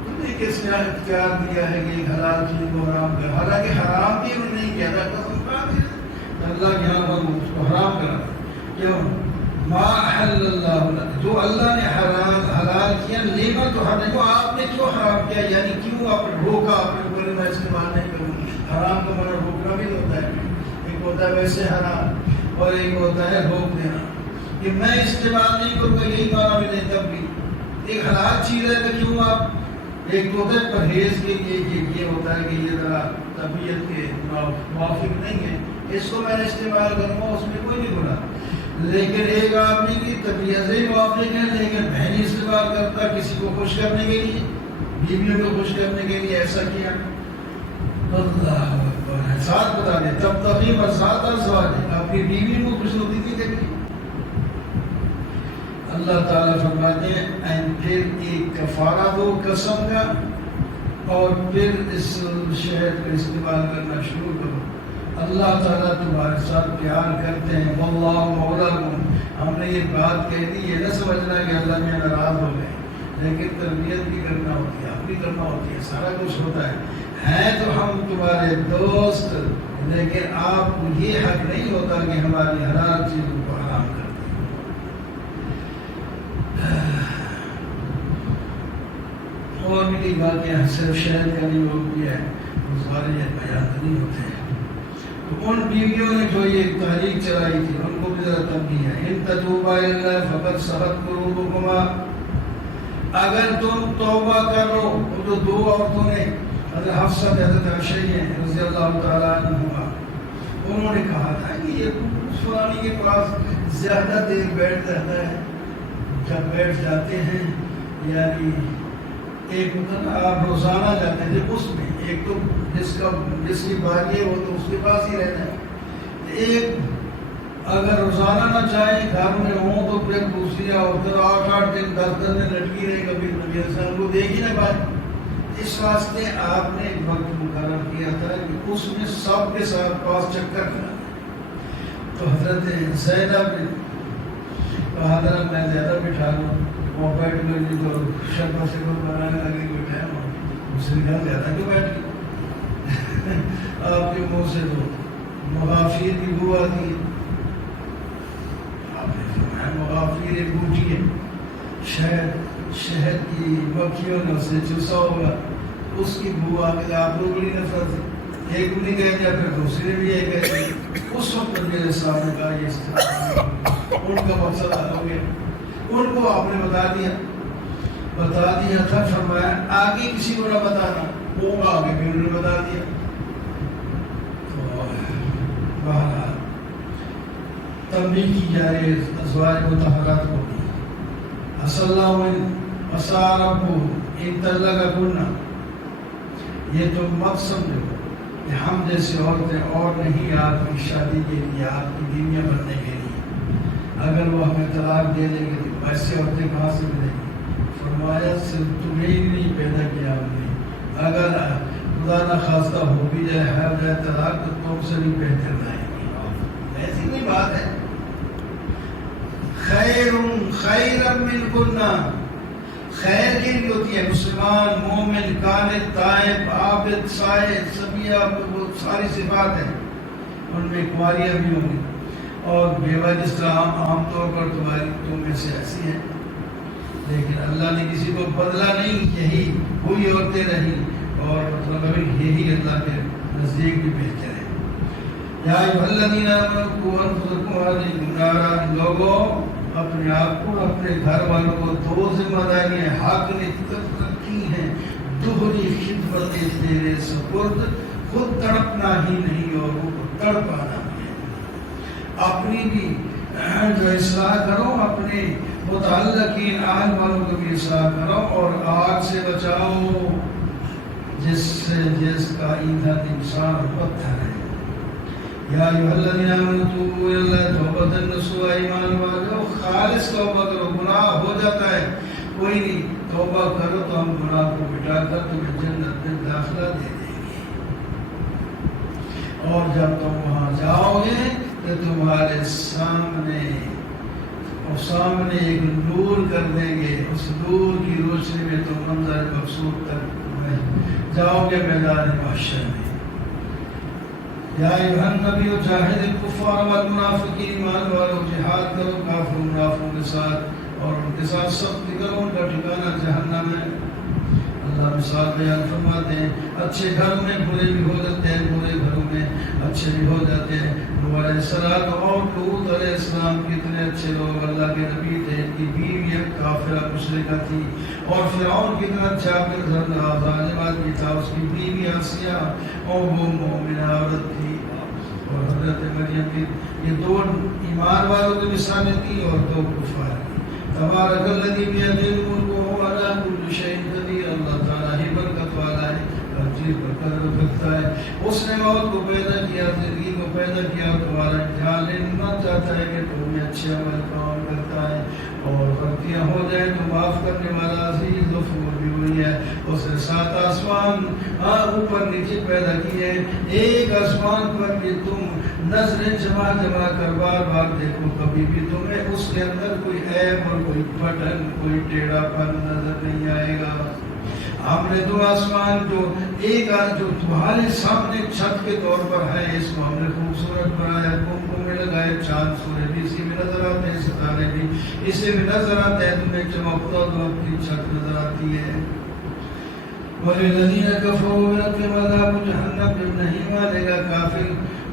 تم نے کس نے اختیار دیا ہے کہ حلال چیز کو حرام کر، حالانکہ حرام بھی انہوں نے نہیں کیا تھا، اللہ کے یہاں اس کو حرام کرا، کیوں؟ ما احل اللہ، جو اللہ نے حلال کیا، لیما تو حرام، آپ نے کیوں حرام کیا؟ یعنی کیوں آپ نے روکا، آپ نے بولے میں استعمال نہیں کروں؟ حرام کا منع روکنا بھی ہوتا ہے، ایک ہوتا ہے ویسے حرام، اور ایک ہوتا ہے روک دینا کہ میں استعمال نہیں کروں گا، یہی مانا بھی نہیں تب بھی ایک حلال چیز ہے تو کیوں آپ، ایک تو ہوتا ہے پرہیز کے لیے کہ یہ ہوتا ہے کہ یہ ذرا طبیعت کے موافق نہیں ہے، اس کو میں استعمال کروں گا، اس میں کوئی نہیں بولا، لیکن ایک آدمی کی طبیعت سے موافق ہے لیکن میں نہیں استعمال کرتا کسی کو خوش کرنے کے لیے، بیویوں کو خوش کرنے کے لیے ایسا کیا، اللہ اکبر، ساتھ بتا دیں تب تقیب ساتھ ازواج ہے، اپنی بیوی کو خوش ہوتی تھی دیکھیے، اللہ تعالیٰ فرماتے ہیں پھر ایک کفارہ دو قسم کا اور پھر اس شہد کا استعمال کرنا شروع کرو، اللہ تعالیٰ تمہارے ساتھ پیار کرتے ہیں، واللہ مولاکم، ہم نے یہ بات کہہ دی، یہ نہ سمجھنا کہ اللہ میں ناراض ہو گئے، لیکن تربیت بھی کرنا ہوتی ہے، اپنی کرنا ہوتی ہے، سارا کچھ ہوتا ہے تو ہم تمہارے دوست، لیکن آپ کو یہ حق نہیں ہوتا کہ ہماری حلال چیزوں کو حرام کر دیں۔ اور بھی کئی باتیں صرف شہد کا نہیں ہو گیا ہے، وہ سارے بیان نہیں ہوتے ہیں۔ تو ان بیویوں نے جو یہ تحریک چلائی تھی ان کو بھی ذرا تنبیہ ہے، ان تتوبا الی اللہ فقد صغت قلوبکما، اگر تم توبہ کرو، وہ جو دو عورتوں نے حضرت حفصہ حضرت عائشہ رضی اللہ تعالیٰ عنہما، انہوں نے کہا تھا کہ یہ فلانی کے پاس زیادہ دیر بیٹھ رہتا ہے، جب بیٹھ جاتے ہیں یعنی ایک آپ روزانہ جاتے ہیں اس میں، ایک تو جس کی باری ہے وہ تو اس کے پاس ہی رہتا ہے، ایک اگر روزانہ نہ چاہے گھر میں ہوں تو پھر دوسری عورتیں 8 دن 10 دن لٹکی رہے، کبھی نبی حسن کو دیکھ ہی نہ پائے، اس واسطے آپ نے ایک وقت مقرر کیا تھا کہ اس میں سب کے ساتھ پاس چکر کرنا، تو حضرت زینب نے کہا حضرت میں زیادہ بٹھا لوں، وہ بیٹھ گئی تو شکل سے کوئی بنانے لگے کوئی ٹائم ہو، اس نے کہا زیادہ کیوں بیٹھ گئی آپ کے منہ سے تو مغافیر کی بو آتی ہے، آپ نے فرمایا مغافیر ایک بوٹی ہے، شہد کی مکھیوں نے اسے چوسا ہوگا، اس کی بو آ کے آپ لوگ بڑی نفرت سے ایک کو نہیں کہتے پھر دوسرے بھی یہ کہتے، اس وقت میرے سامنے کا یہ استعمال ان کا مقصد حل ہو گیا، ان کو آپ نے بتا دیا تھا، فرمایا آگے کسی کو نہ بتانا، وہ آگے بھی انہوں نے بتا دیا، تو بہرحال تنبیہ کی جا رہی ہے ازواج مطہرات کو بھی، اصل اللہ اساربو ان طلقکن، یہ تو مت سمجھو کہ ہم جیسے عورتیں اور نہیں آپ کی شادی کے لیے، آپ کی بیویاں بننے کے لیے، اگر وہ ہمیں طلاق دے دیں گے تو ایسے عورتیں کہاں سے ملیں گی، فرمایا صرف تمہیں ہی نہیں پیدا کیا ہم نے، اگر خدا نہ خواستہ ہو بھی جائے ہر جائے طلاق تو تم سے بھی بہتر نہ آئے گی، ایسی نہیں بات ہے، خیر منکن، خیر کی بھی ہوتی ہے، مسلمان مومن قانت تائب عابد سائد سبیہ، وہ ساری صفات ہیں، ان میں کواریاں بھی ہوں گی، اور بیوہ جس طرح عام طور پر تمہاری تم میں سے ایسی ہیں، لیکن اللہ نے کسی کو بدلا نہیں، یہی وہی عورتیں رہی، اور مطلب یہی اللہ کے نزدیک بھی بہتر ہے۔ یا ایھا الذین آمنوا قوا انفسکم واہلیکم نارا، لوگوں اپنے آپ کو اپنے گھر والوں کو دو ذمہ داریاں حق نے رکھی ہیں، دوہری خدمت تیرے سپرد، خود تڑپنا ہی نہیں اور وہ تڑپانا بھی ہے، اپنی بھی جو اصلاح کرو، اپنے متعلقین اہل والوں کو بھی اصلاح کرو، اور آگ سے بچاؤ جس کا ایندھن انسان پتھر ہے۔ یا ایھا الذین آمنوا توبوا الی اللہ توبۃ نصوحا، ایمان والو خالص توبہ کرو، گناہ ہو جاتا ہے کوئی نہیں، توبہ کرو تو ہم گناہ کو مٹا کر تمہیں جنت میں داخلہ دے دیں گے، اور جب تم وہاں جاؤ گے تو تمہارے سامنے ایک نور کر دیں گے، اس نور کی روشنی میں تم منظر مقصود تک جاؤ گے میدان محشر میں۔ یا ایھا النبی جاہد الکفار والمنافقین، ایمان والو جہاد کرو کافر منافقوں کے ساتھ اور ان کے ساتھ سختی کرو، ان کا ٹھکانہ جہنم ہے۔ اللہ مثال بیان فرماتے ہیں، اچھے گھروں میں برے بھی ہو جاتے ہیں، برے گھروں میں اچھے بھی ہو جاتے ہیں، نوح علیہ السلام اور لوط علیہ السلام کتنے اچھے لوگ اللہ کے نبی تھے. ان کی بیوی ایک کافرہ مشرکہ تھی. اور فرعون کتنا اچھا ظالم آدمی تھا, اس کی بیوی آسیہ اور وہ مومنہ عورت تھی. اور حضرت مریم کی یہ دو ایمان والوں کی مثالیں تھی اور دو کفار کی. تبارک الذی بیدہ الملک وهو علی کل شیء قدیر. اللہ تعالیٰ ہی برکت والا ہے, ہر چیز پر قدرت رکھتا ہے. اس نے موت کو پیدا کیا, زندگی کو پیدا کیا, تمہارا امتحان لینا چاہتا ہے کہ تم اچھے عمل کام کرتا ہے اور غلطیاں ہو جائیں تو معاف کرنے والا عزیز غفور بھی وہی ہے. اس نے 7 آسمان اوپر نیچے پیدا کیے. ایک آسمان پر بھی تم نظریں جمع کر بار بار دیکھو, کبھی بھی تمہیں اس کے اندر کوئی عیب اور کوئی پٹن, کوئی ٹیڑھا پن نظر نہیں آئے گا. ہم نے 2 آسمان جو ایک جو تمہارے سامنے چھت کے طور پر ہے, اس کو ہم نے خوبصورت بنایا, کمکم میں لگائے, چاند سورج بھی اسی میں نظر آتے ہیں, ستارے بھی اسی میں نظر آتے ہیں, تمہیں چمکتا تو اپنی چھت نظر آتی ہے. وَلِلَّذِينَ كَفَرُوا مِنْهُمْ عَذَابُ جَهَنَّمَ. جب نہیں مانے گا کافر,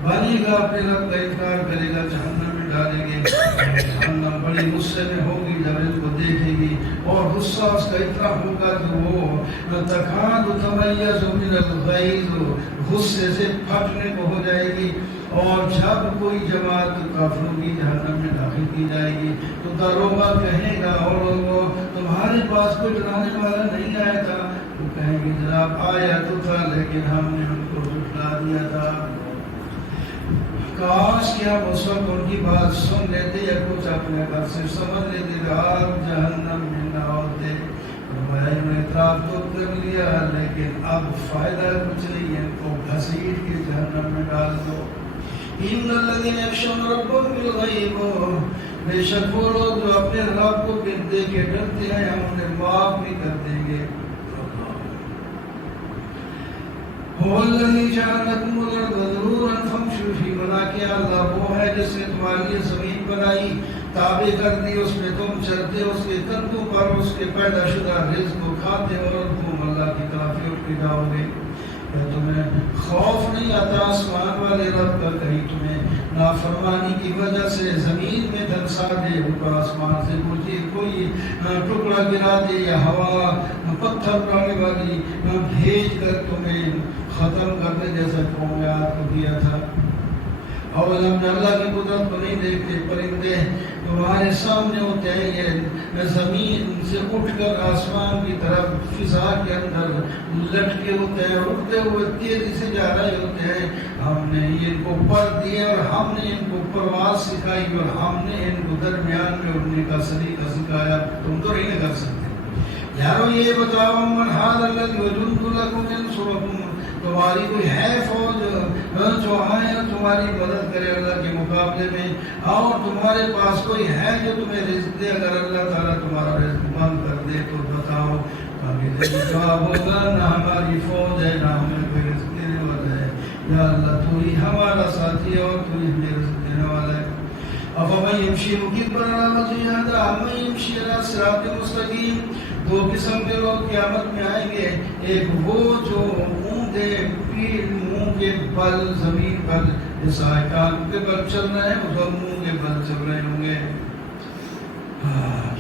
بنے گا اپنے رب کا انکار کرے گا, جہنم میں ڈالیں گے. جہنم بڑی غصے میں ہوگی جب ان کو دیکھے گی, اور غصہ اس کا اتنا ہوگا کہ وہ تکاد تمیز من الغیظ, غصے سے پھٹنے کو ہو جائے گی. اور جب کوئی جماعت کافروں کی جہنم میں داخل کی جائے گی تو داروغہ کہے گا, اور وہ تمہارے پاس کوئی ڈرانے والا نہیں آیا تھا. وہ کہیں گے جناب آیا تو تھا لیکن ہم نے ان کو جھٹلا دیا تھا. کاش کیا اس وقت ان کی بات سن لیتے یا کچھ اپنے گھر سے سمجھ لیتے, آپ جہنم میں نہ ہوتے. بھائی نے اعتراف تو کر لیا لیکن اب فائدہ کچھ نہیں ہے, ان کو گھسیٹ کے جہنم میں ڈال دو. ان الذين يخشون ربهم بالغیب, بے شک وہ لوگ جو اپنے رب کو دیکھ کے ڈرتے ہیں ہم انہیں معاف بھی کر دیں گے. هو الذي جعل لكم الارض ذلولا فامشوا في مناكبها. اللہ وہ ہے جس نے تمہارے لیے زمین بنائی, تابع کر دی, اس میں تم چلتے, اس کے کندھوں پر اس کے پیدا شدہ رزق کو کھاتے اور تم اللہ کی طرف اٹھ جاؤ گے. تمہیں خوف نہیں آتا آسمان والے رب کا کہیں تمہیں نافرمانی کی وجہ سے زمین میں دھنسا دے, اوپر آسمان سے کوئی ٹکڑا گرا دے, یا ہوا پتھر اڑانے والی بھیج کر تمہیں ختم کر دے جیسا قوم عاد کو کیا تھا. اور اللہ کی قدرت کو نہیں دیکھتے, پرندے تمہارے سامنے ہوتے ہیں, یہ زمین سے اٹھ کر آسمان کی طرف فضا کے اندر لٹکے ہوتے ہیں, اڑتے ہوئے تیزی سے جا رہے ہوتے ہیں. ہم نے ان کو پر دیا اور ہم نے ان کو پرواز سکھائی اور ہم نے ان کو درمیان میں اڑنے کا سلیقہ سکھایا. تم تو نہیں کر سکتے. یارو یہ بتاؤ من ھذا الذی وجند لکم ینصرکم, تمہاری کوئی ہے فوج جو آئے تمہاری مدد کرے اللہ کے مقابلے میں, اور تمہارے پاس کوئی ہے جو تمہیں رزق دے. اگر اللہ تعالیٰ تمہارا رزق بند کر دے تو بتاؤ. جواب ہوگا نہ ہماری فوج ہے نہ ہمیں کوئی رزق دینے والا ہے. یا اللہ تو ہی ہمارا ساتھی ہے اور تو ہی ہمیں رزق دینے والا ہے. افمن یمشی مکبا علی وجہہ اہدی امن یمشی علی صراط مستقیم. 2 قسم کے لوگ قیامت میں آئیں گے, ایک وہ جو اونٹے پیٹ منہ کے بل زمین پر جیسا کان کے بل چل رہے ہیں اس وقت منہ کے بل چل رہے ہوں گے.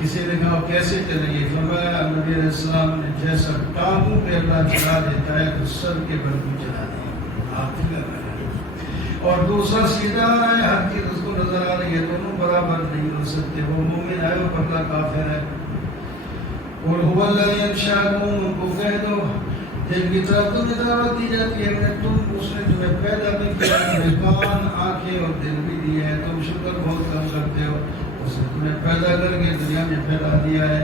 کسی نے کہا کیسے چلیں گے؟ فرمایا نبی علیہ السلام نے جیسا ٹانگوں پہ اللہ چلا دیتا ہے تو سر کے بل بھی چلا دیں. اور دوسرا سیدھا آ رہا ہے, ہر چیز اس کو نظر آ رہی ہے, دونوں برابر نہیں ہو سکتے. وہ مومن ہے وہ پردہ کافر ہے. اور هو الذی انشأکم, ان کو کہہ دو جن کی طرف تمہیں دعوت دی جاتی ہے اس نے تمہیں پیدا بھی کیا, تمہیں کان آنکھیں اور دل بھی دیے ہیں, تم شکر بہت کم کرتے ہو. اس نے تمہیں پیدا کر کے دنیا میں پھیلا دیا ہے.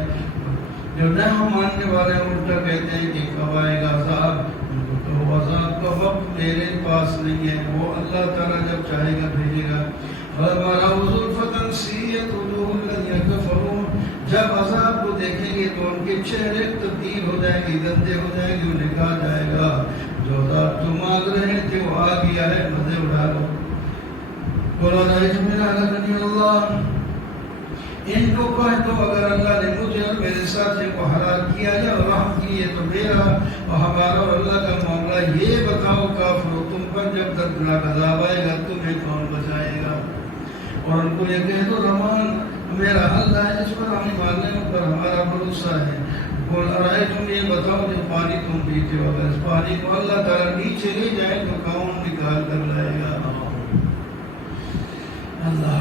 جو نہ ماننے والے الٹا کہتے ہیں کہ کب آئے گا عذاب, ان کو کہو عذاب کا وقت میرے پاس نہیں ہے, وہ اللہ تعالیٰ جب چاہے گا بھیجے گا. جب عذاب کو دیکھیں گے تو ان کے چہرے تبدیل ہو جائیں گے, گندے ہو جائیں گے, انہیں کہا جائے گا جو عذاب تم مانگ رہے تھے وہ آ گیا ہے, مزے اٹھا لو. بولا اللہ, ان کو کہہ دو اگر اللہ نے مجھے اور میرے ساتھی کو ہلاک کیا یا رحم کیے تو میرا اور ہمارا اور اللہ کا معاملہ یہ بتاؤ کافرو, تم پر جب دردناک عذاب آئے گا تمہیں کون بچائے گا؟ اور ان کو یہ کہہ دو رحمان میرا اللہ ہے جس پر ہم ایمان پر ہمارا بھروسہ ہے. بول رہے تم یہ بتاؤ جو پانی تم پیتے ہو اگر اس پانی کو اللہ تعالیٰ نیچے لے جائے تو کون نکال کر لائے گا؟ اللہ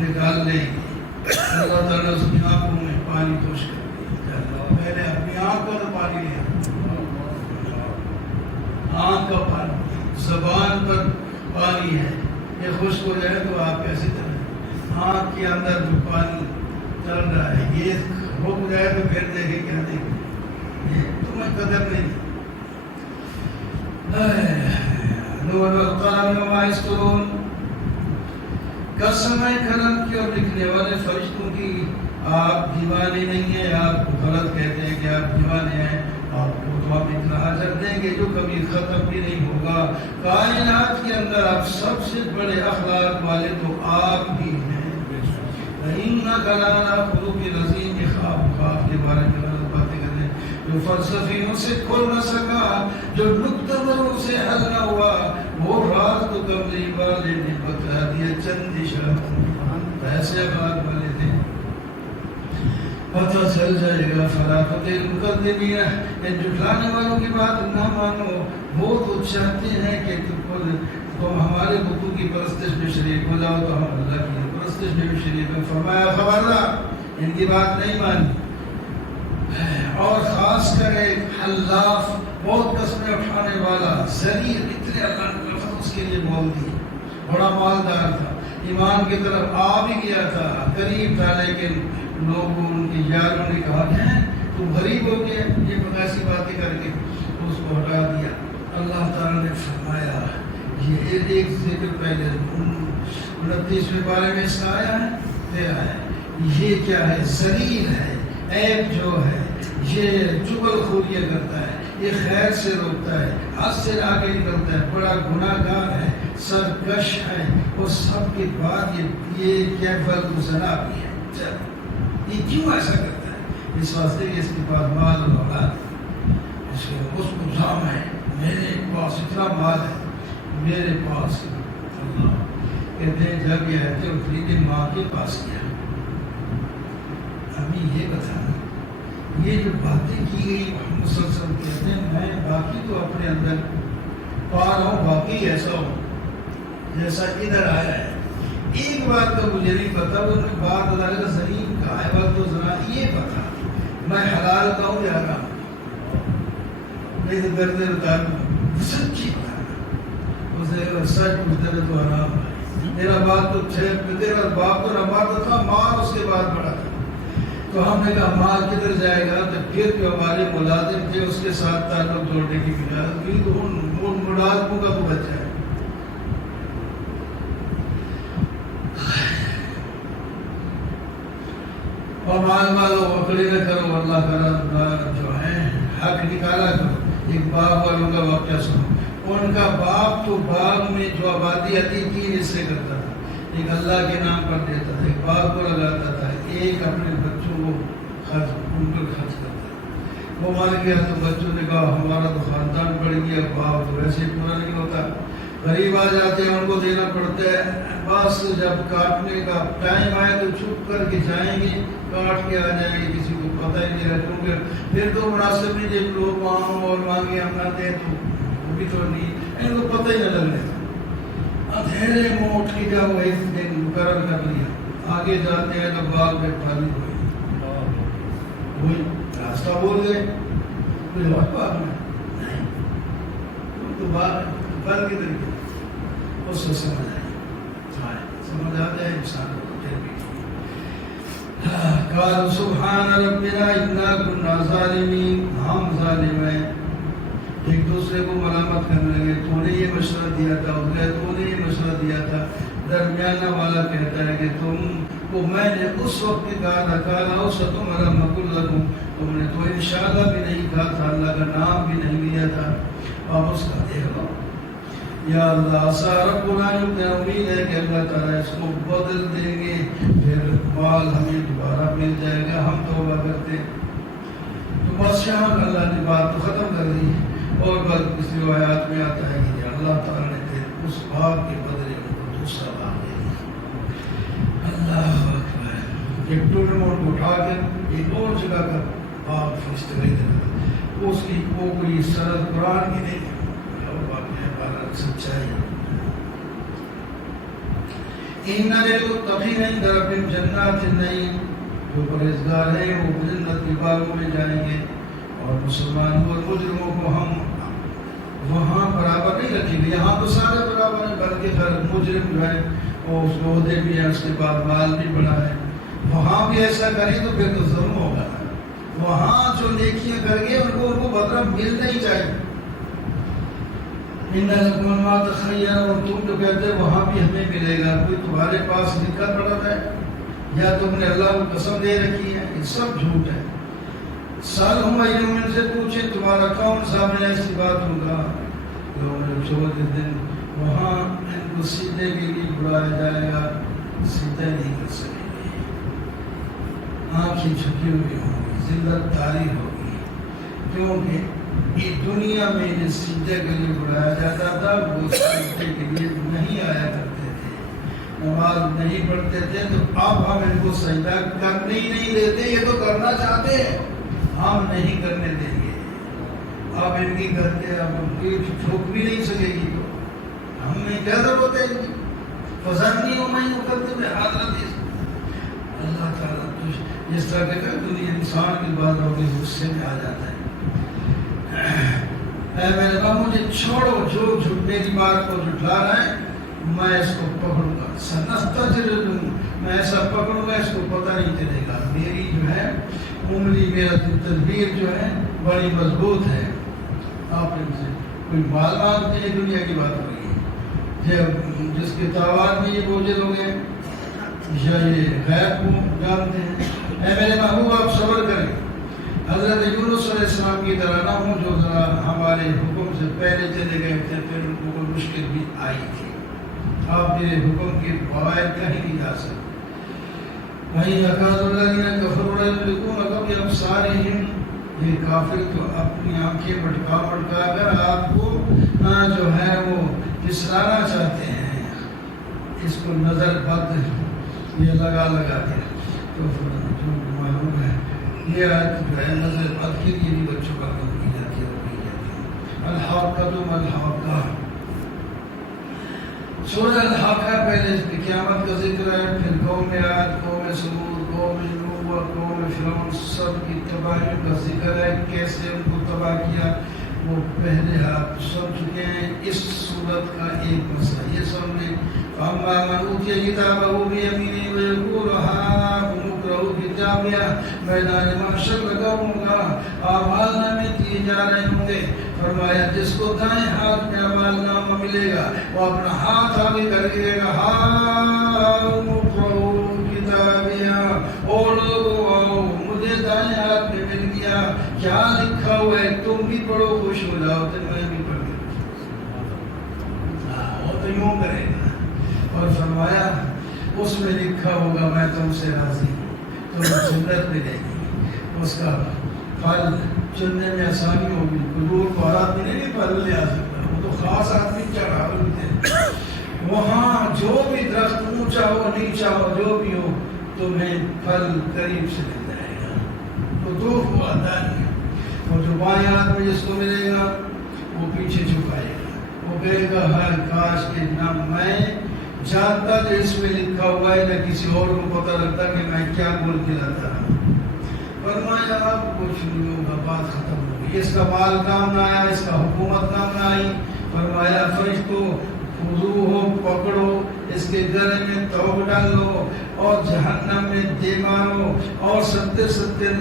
نکال لیں. اللہ تعالیٰ اس کی آنکھوں میں پانی خوش کر دیا. پہلے اپنی آنکھ کو تو پانی لیا, آنکھ کا پانی, زبان پر پانی ہے, یہ خشک ہو جائے تو آپ کیسے کریں؟ آنکھ کے اندر جو پانی چل رہا ہے یہ رک جائے تو پھر دیکھے کیا دیکھیں, یہ تمہیں قدر نہیں. نور القلم وما یسطرون, قسم ہے قلم کی اور لکھنے والے فرشتوں کی, آپ دیوانے نہیں ہیں, آپ کو غلط کہتے ہیں کہ آپ دیوانے ہیں, آپ کو تو ہم اتنا اجر دیں گے جو کبھی ختم بھی نہیں ہوگا. کائنات کے اندر آپ سب سے بڑے اخلاق والے تو آپ ہی ہیں. إِنَّكَ لَعَلَىٰ خُلُقٍ عَظِيمٍ. خواب کے بارے میں غلط باتیں کرتے ہیں, جو فلسفیوں سے کھل نہ سکا, جو نکتبروں سے حل نہ ہوا, وہ راز تو کملی والے نے بتا دیا. چند اشاروں ایسے اخلاق والے تھے, پتہ چل جائے گا. فلا تطع المکذبین, ان جھٹلانے والوں کی بات نہ مانو. وہ تو چاہتے ہیں کہ تم ہمارے بتوں کی پرستش میں شریک ہو جاؤ تو ہم اللہ کی پرستش میں بھی شریک ہیں. فرمایا خبردار, ان کی بات نہیں مانی. اور خاص کر ایک حلاف, بہت قسمیں اٹھانے والا, ذلیل, اتنے اللہ نے لفظ اس کے لیے بول دیے. بڑا مالدار تھا, ایمان کی طرف آ بھی گیا تھا, قریب تھا, لیکن لوگوں ان کے یاروں نے کہا کہ تم غریب ہو گئے, یہ ایسی باتیں کر کے اس کو ہٹا دیا. اللہ تعالیٰ نے فرمایا یہ ایک ذکر پہلے 29ویں پارے میں اس کا آیا ہے, تیرا ہے. یہ کیا ہے؟ ذلیل ہے, عیب جو ہے, یہ چغل خوریاں کرتا ہے, یہ خیر سے روکتا ہے, حد سے آگے نکلتا ہے, بڑا گناہ گار ہے, سرکش ہے, اور سب کے بعد یہ کیفیت گزرا بھی ہے. یہ کیوں ایسا کرتا ہے؟ اس واسطے کہ اس کے پاس مال اور اولاد, اس کو ظام ہے, میرے پاس اتنا مال ہے, میرے پاس. اللہ کہتے ہیں جب یہ آیت اتری ماں کے پاس گیا, ابھی یہ بتانا, یہ جو باتیں کی گئی محمد صلی اللہ علیہ وسلم کہتے ہیں میں باقی تو اپنے اندر پا رہا ہوں, باقی ایسا ہو جیسا ادھر آیا ہے. ایک بات کا مجھے نہیں پتا, وہ بات اللہ کا زمین کا ہے, بات تو ذرا یہ پتا میں حلال کا ہوں یا حرام, نہیں تو درد اتار سچی بتا, اسے سچ پوچھتے رہے تو حرام ہے. میرا باپ تو تیرا باپ تو رماتا تھا, ماں اس کے بعد بڑا تھا. تو ہم نے کہا ماں کدھر جائے گا, تو پھر جو ہمارے ملازم تھے اس کے ساتھ تعلق جوڑنے کی بجائے کی تو ان ملازموں کا تو بچہ ہے. اور مال والوں وکڑے نہ کرو, اللہ کا جو ہے حق نکالا کرو. ایک باغ والوں کا واقعہ سنو. ان کا باپ تو باغ میں جو آبادی آتی 3 حصے کرتا تھا, ایک اللہ کے نام پر دیتا تھا, ایک باغ کو لگاتا تھا, ایک اپنے بچوں کو ان پر خرچ کرتا تھا. وہ مر گیا تو بچوں نے کہا ہمارا تو خاندان بڑھ گیا, باغ تو ویسے ہی پورا نہیں ہوتا, غریب آ جاتے ہیں ان کو دینا پڑتا ہے. بس جب کاٹنے کا ٹائم آئے تو چھپ کر کے جائیں گے, کاٹ کے آ جائیں گے, کسی کو پتہ ہی نہیں رہتا. کیونکہ پھر تو مناسب نہیں جب لوگ وہاں اور مانگے ہم نہ دیں تو وہ بھی تو نہیں, ان کو پتہ ہی نہ لگنے. اندھیرے میں اٹھ کے جب وہ ایک دن مقرر کر لیا, آگے جاتے ہیں تو باغ میں پھل ہوئی, راستہ بول گئے کوئی اور باغ میں نہیں, تو باغ پھل کی طریقے اس سے سمجھ آ جائے انسان کو. قال سبحان ربنا انا كنا ظالمین, ہم ظالم ہیں. ایک دوسرے کو ملامت کرنے لگے, تو نے یہ مشورہ دیا تھا, تو نے یہ مشورہ دیا تھا. درمیانہ والا کہتا ہے کہ تم کو میں نے اس وقت کہا تھا کالا اوسط تمہارا مقل لگوں, تم نے تو انشاءاللہ بھی نہیں کہا تھا, اللہ کا نام بھی نہیں لیا تھا. آپ اس کا دیکھ لو یا اللہ, سارا قرآن میں امید ہے کہ اللہ تعالیٰ اس کو بدل دیں گے, پھر مال ہمیں دوبارہ مل جائے گا, ہم توبہ کرتے. تو بادشاہ اللہ نے بات تو ختم کر دی. اور بعد کسی روایات میں آتا ہے کہ اللہ تعالیٰ نے اس باغ کے بدلے ان کو دوسرا باغ دے دیا. اللہ اکبر. ایک ٹوٹ موٹ کو اٹھا کر ایک اور جگہ کا باغ فرشتے دے دیتا. اس کی وہ کوئی سرد قرآن کی نہیں ہے. اور باقی ہے بارہ سچائی. ان للمتقین عند ربهم جنات النعیم. جو پرہیزگار ہیں وہ جنت کے باغوں میں جائیں گے. اور مسلمانوں اور مجرموں کو ہم وہاں برابر نہیں رکھیں گے. یہاں تو سارے برابر ہیں بلکہ ہر مجرم جو ہے اور اس کو عہدے بھی ہیں, اس کے بعد مال بھی بڑا ہے. وہاں بھی ایسا کریں تو پھر تو ظلم ہوگا. وہاں جو نیکیاں کر گے ان کو بدلہ ملنا ہی چاہیے. ان لکم ما تخیرون. اور تم جو کہتے ہیں وہاں بھی ہمیں ملے گا, کوئی تمہارے پاس لکھا پڑا ہے یا تم نے اللہ کو قسم دے رکھی ہے؟ یہ سب جھوٹ ہے. سالہم ایہم ان سے پوچھیں تمہارا کون سا میں ایسی بات ہوگا. چھوڑ دن وہاں ان کو سیدھے بھی نہیں بلایا جائے گا, سیدھا نہیں کر سکیں گے. آنکھیں چھپی ہوئی ہوں گی, ذلت طاری ہوگی. کیونکہ یہ دنیا میں انہیں سجدے کے لیے بلایا جاتا تھا, وہ سجدے کے لیے نہیں آیا کرتے تھے, نماز نہیں پڑھتے تھے. تو اب ہم ان کو سجدہ کرنے ہی نہیں دیتے. یہ تو کرنا چاہتے ہیں, ہم نہیں کرنے دیں گے. اب ان کی کرتے اب ٹھوک بھی نہیں سکے گی. تو ہمیں کیا ضرورت ہے ان کی؟ فضل نہیں ہونا ہی مقدم ہے حضرت. اللہ تعالیٰ جس طرح کے دنیا انسان کی بات ہوگی غصے میں آ جاتا ہے. اے میرے باپ مجھے چھوڑو, جو میری بات کو جھٹلا رہا ہے میں اس کو پکڑوں گا. سنستجرجم, میں ایسا پکڑوں گا اس کو پتہ نہیں چلے گا. میری جو ہے انگلی, میرا تدبیر جو ہے بڑی مضبوط ہے. آپ ان سے کوئی مال مانگتے ہیں, دنیا کی بات ہو رہی ہے. جس کے تاوان میں یہ بوجھل ہو گئے یا یہ غیب کو جانتے ہیں. اے میرے محبوب آپ صبر کریں. حضرت یونس علیہ السلام کی طرح نہ ہوں جو ذرا ہمارے حکم سے پہلے چلے گئے تھے, پھر ان کو کوئی مشکل بھی آئی تھی. آپ میرے حکم کے بغیر کہیں نہیں جا سکتے. وہیں یکاد الذین کفروا یزلقون بأبصارہم. یہ کافر تو اپنی آنکھیں مٹکا مٹکا کر آپ کو جو ہے وہ پھسلانا چاہتے ہیں. اس کو نظر بد یہ لگا کے تو جو معلوم ہے یہ آیت جو ہے نظر بد کے لیے بھی بچوں کا بند کی جاتی ہے. الحاقہ الحاقہ. سورہ الحاقہ پہلے اس کی قیامت کا ذکر ہے, پھر قوم عاد, قوم سمود, قوم نوح, قوم فرعون, سب کی تباہیوں کا ذکر ہے. کیسے ان کو تباہ کیا وہ پہلے آپ سن چکے ہیں. اس صورت کا ایک مسئلہ یہ سمجھے فَأَمَّا مَنْ أُوتِيَ كِتَابَهُ بِيَمِينِهِ وَيَقُولُ هَاؤُمُ اقْرَءُوا كِتَابِيَهْ. میدان محشر لگا ہوگا, اعمال نامے دیے جا رہے ہوں گے. فرمایا جس کو دائیں ہاتھ میں اعمال نامہ ملے گا وہ اپنا ہاتھ آگے کر دے گا, هَاؤُمُ اقْرَءُوا كِتَابِيَهْ. اور لوگوں آؤ, مجھے دائیں ہاتھ میں مل گیا, کیا لکھا ہوا ہے, تم بھی پڑھو خوش ہو جاؤ. تو میں بھی پڑھ گیا. وہ تو یوں کرے گا. اور فرمایا اس میں لکھا ہوگا میں تم سے راضی ہوں, تمہیں جنت ملے گی. اس کا پھل چننے میں آسانی ہوگی. دور کو ہر آدمی نہیں پھل لے آ سکتا, وہ تو خاص آدمی چڑھا ہوتے ہیں. وہاں جو بھی درخت اونچا ہو نیچا ہو جو بھی ہو تمہیں پھل قریب سے مل جائے گا. تو دو ہوا دانی. اور جو بائیں ہاتھ میں جس کو ملے گا وہ پیچھے جھکائے گا. وہ کہے گا ہر کاش کے نہ میں جانتا جو اس میں لکھا ہوا ہے, نہ کسی اور کو پتہ لگتا کہ میں کیا بول کے لاتا ہوں. فرمایا اب کچھ نہیں ہوگا, بات ختم ہو گئی. اس کا مال کام نہ آیا, اس کا حکومت کام نہ آئی. فرمایا فرشتوں خذوہ ہو, پکڑو, اس کے گلے میں توق ڈال لو اور جہنم میں دے مارو اور 70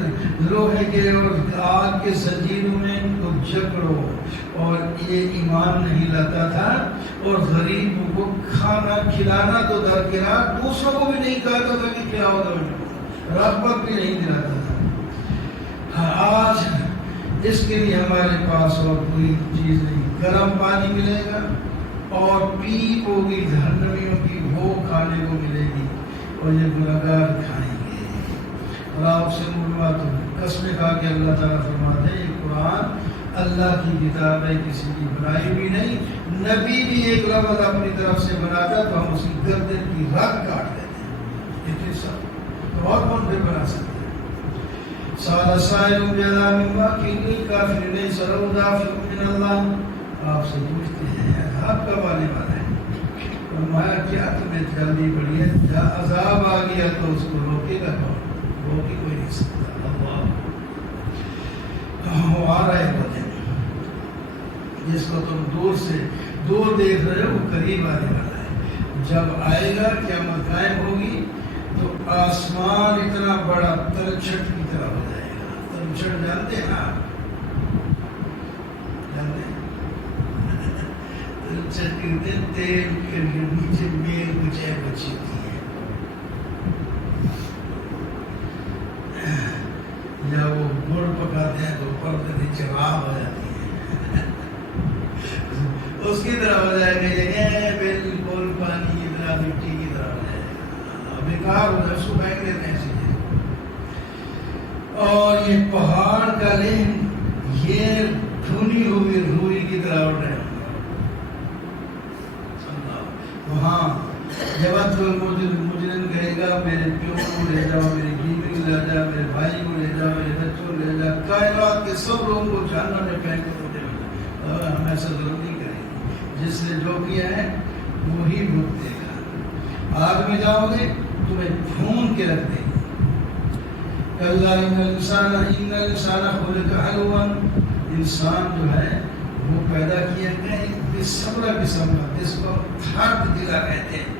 لوہے کے اور آگ کے زنجیروں میں ان کو جکڑو. اور یہ ایمان نہیں لاتا تھا اور غریبوں کو کھانا کھلانا تو درکنار, دوسروں کو بھی نہیں کہتا تھا کہ کیا ہوتا ہے, رغبت بھی نہیں دلاتا تھا. آج اس کے لیے ہمارے پاس اور کوئی چیز نہیں. گرم پانی ملے گا اور پیپ ہوگی جہنمیوں کی, وہ کھانے کو ملے گی اور یہ گنہگار کھائیں گے. اور آپ سے معلومات قسمیں کھا کے اللہ تعالیٰ فرماتے ہیں یہ قرآن اللہ کی کتاب ہے، کسی کی بنائی بھی نہیں. نبی بھی ایک لفظ اپنی طرف سے بناتا تو ہم اس کی گردن کی رگ کاٹ دیتے ہیں. اتنے سب تو اور کون بھی بنا سکتے ہیں. سال سائل بیدا من واقعی کافر نہیں سرو دافع من اللہ. آپ سے پوچھتے ہیں عذاب کب آنے والا ہے؟ فرمایا کیا تمہیں جلدی پڑی ہے؟ جب عذاب آ گیا تو اس کو روکے گا کون؟ روک ہی کوئی نہیں سکتا. وہ آ رہا ہے وہ دن جس کو تم دور دیکھ رہے ہو، وہ قریب آنے والا ہے. جب آئے گا قیامت قائم ہوگی تو آسمان اتنا بڑا تلچھٹ کی طرح ہو جائے گا. تلچھٹ جانتے ہیں آپ؟ جانتے ہیں تلچھٹ کہتے ہیں تیل کے نیچے میل کچھ ہے بچی ہوتی ہے، یا وہ گڑ پکاتے ہیں تو اوپر سے نیچے راہ ہو جاتی ہے. اس کی طرح ہو جائے گا. یہ بالکل پانی کی طرح، مٹی کی طرح ہو جائے گا. بیکار ہو جائے، اس کو پھینک دیتے ہیں چیزیں. اور یہ پہاڑ کا لہم یہ دھنی ہوئی روئی کی طرح اڑ رہے ہیں. وہاں جب مجرم کہے گا میرے پیو کو لے جاؤ، میری بیوی کو لے جاؤ، میرے بھائی کو لے جاؤ، میرے بچوں کو لے جاؤ، کائنات کے سب لوگوں کو جہنم میں پھینک دے. ہم ایسا ضرور نہیں کریں گے. جس نے جو کیا ہے وہی بھگتے گا. آگ میں جاؤ گے تمہیں ڈھونڈ کے رکھ دیں گے. کلا ان الانسان خلق حلوا. انسان جو ہے وہ پیدا کیا گیا ایک بے صبر قسم کا، جس کو ہاتھ دلا کہتے ہیں.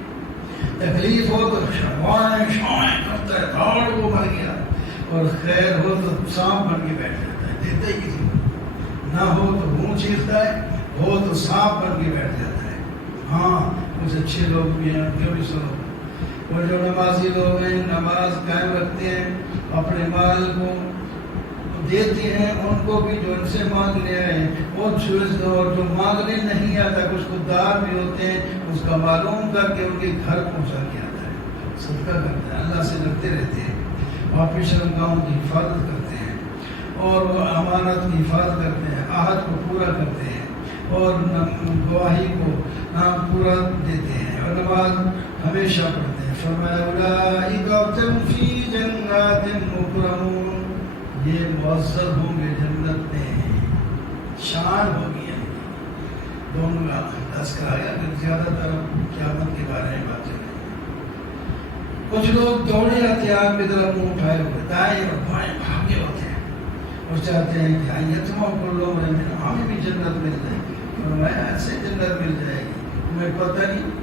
تکلیف ہو تو شوائیں کرتا ہے، دوڑ وہ مر گیا. اور خیر ہو تو سانپ بن کے بیٹھ جاتا ہے، دیتا ہی کسی کو. نہ ہو تو منہ چیرتا ہے، ہو تو سانپ بن کے بیٹھ جاتا ہے. ہاں کچھ اچھے لوگ بھی ہیں، ان کے بھی سنو. اور جو نمازی لوگ ہیں، نماز قائم رکھتے ہیں، اپنے مال کو دیتے ہیں، ان کو بھی جو ان سے مانگنے آئے اور جو مانگنے نہیں آتا، کچھ خوددار بھی ہوتے ہیں، اس کا معلوم کر کے ان کے گھر پہنچا کے آتا ہے. صدقہ کرتے ہیں، اللہ سے ڈرتے رہتے ہیں، اور اپنی شرمگاہوں کی حفاظت کرتے ہیں، اور وہ امانت کی حفاظت کرتے ہیں، عہد کو پورا کرتے ہیں، اور گواہی کو پورا دیتے ہیں، اور نماز ہمیشہ پڑھتے ہیں. فرمایا اولئک فی جنات مکرمون. یہ معزز ہوں گے جنت میں، شان ہوگی. دونوں کا تذکرہ ہے. اگر زیادہ تر قیامت کے بارے میں بات کریں، کچھ لوگ دوڑے آتے ہیں آپ کی طرف، منہ اٹھائے ہوئے دائیں اور بائیں بھاگے ہوتے ہیں، اور چاہتے ہیں کہ یتیموں کو لوگ ہمیں بھی جنت مل جائے گی. فرمایا ایسے جنت مل جائے گی تمہیں پتہ نہیں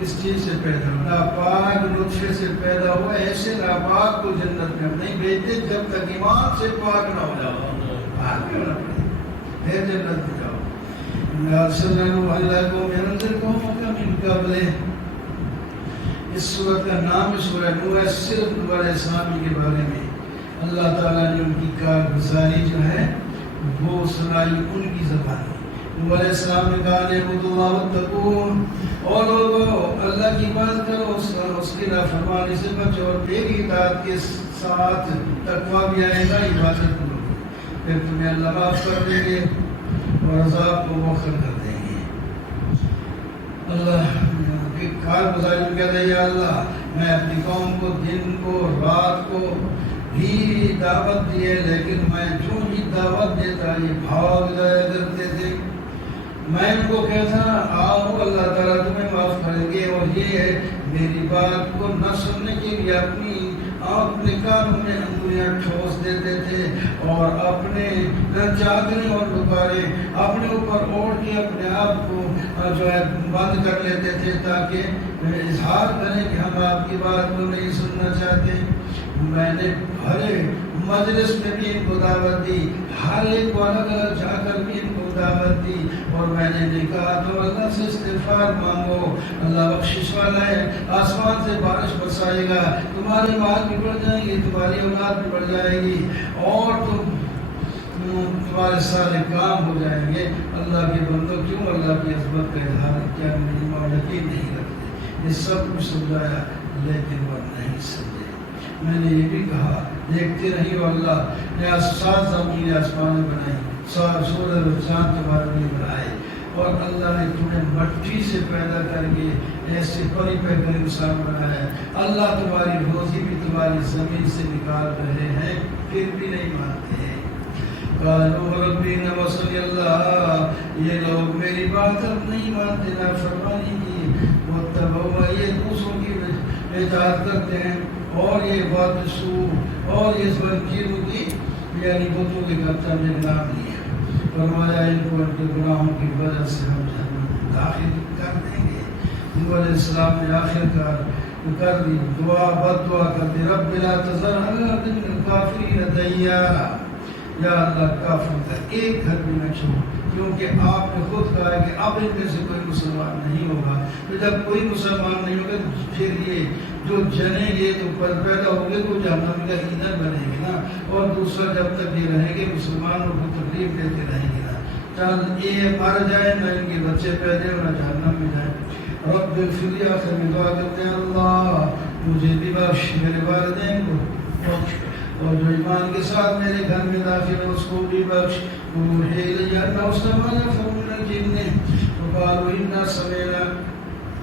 کس چیز سے پیدا ہو. ناپاک نطفے سے پیدا ہوا، ایسے ناپاک کو جنت میں نہیں بھیجتے جب تک ایمان سے پاک نہ ہو جاؤ. پاک بھی ہونا پڑے پھر جنت میں جاؤ. اللہ کو منذر قوموں کا من قبل. اس سورت کا نام سورہ نوح ہے. صرف نوح علیہ السلام کے بارے میں اللہ تعالیٰ نے ان کی کارگزاری جو ہے وہ سنائی ان کی زبان میں. نوح علیہ السلام نے کہا اعبدوا اللہ واتقون، اور لوگوں اللہ کی عبادت کرو، اس کی نافرمانی سے بچو، اور میری اطاعت کے ساتھ تقویٰ بھی آئے گا. عبادت کرو پھر تمہیں اللہ معاف کر دیں گے اور عذاب کو مؤخر کر دیں گے. اللہ کی کارگزاری میں کہتا ہے یا اللہ میں اپنی قوم کو دن کو رات کو بھی دعوت دی ہے، لیکن میں جو ہی دعوت دیتا یہ بھاگ جایا کرتے تھے. میں ان کو کہتا آؤ اللہ تعالیٰ تمہیں معاف کریں گے، اور یہ ہے میری بات کو نہ سننے کے لیے اپنے کانوں میں انگلیاں ٹھوس دیتے تھے، اور اپنے چادریں اور دوبارے اپنے اوپر اوڑھ کے اپنے آپ کو جو ہے بند کر لیتے تھے تاکہ اظہار کریں کہ ہم آپ کی بات کو نہیں سننا چاہتے. میں نے بھرے مجلس میں بھی ان کو دعوت دی، ہر ایک کو الگ الگ جا کر بھی ان کو دعوت دی، اور میں نے کہا تو اللہ سے استغفار مانگو، اللہ بخشش والا ہے، آسمان سے بارش برسائے گا، تمہارے مال بھی بڑھ جائیں گے، تمہاری اولاد بھی بڑھ جائے گی، اور تمہارے سارے کام ہو جائیں گے. اللہ کے بندوں کیوں اللہ کی عظمت کا اظہار کیا میری یقین نہیں رکھتے؟ یہ سب کچھ سمجھایا لیکن وہ نہیں سمجھے. میں نے یہ بھی کہا دیکھتے رہی ہو اللہ نے 7 زمین آسمان بنائی، سورج اور چاند تمہارے لیے بنائے، اور اللہ نے تمہیں مٹی سے پیدا کر کے ایسے پری پیدا انسان بنایا ہے۔ اللہ تمہاری روزی بھی تمہاری زمین سے نکال رہے ہیں، پھر بھی نہیں مانتے ہیں۔ قالوا ربنا وصلی اللہ، یہ لوگ میری بات اب نہیں مانتے، نافرمانی کی، واتبعوا، یہ دوسروں کی اطاعت کرتے ہیں، اور یہ بدسو، اور یہ زنجیروں کی یعنی بتوں کے قطع میں نام لیا۔ فرمایا ان کو ان کے گناہوں کی وجہ سے ہم جہنم داخل کر دیں گے۔ نوح علیہ السلام نے آخر کر دی دعا، بد دعا کر دی، رب لا تذر علی الارض من الکافرین دیارا، یا اللہ کافر کا ایک گھر بھی نہ چھوڑ، کیونکہ آپ نے خود کہا کہ اب ان میں سے کوئی مسلمان نہیں ہوگا۔ تو جب کوئی مسلمان نہیں ہوگا پھر یہ جو جنیں گے تو پیدا ہوں گے تو جہنم کا ایندھن بنے گے نا، اور دوسرا جب تک یہ رہیں گے مسلمانوں کو تکلیف دیتے رہیں گے نا، چل یہ مر جائیں نہ ان کے بچے پیدا ہو نہ جہنم میں جائیں۔ رب اغفر لی، آخر میں دعا کرتے ہیں اللہ مجھے بھی بخش، میرے والدین کو بخش، اور جو ایمان کے ساتھ میرے گھر میں داخل ہے اس کو بھی بخش۔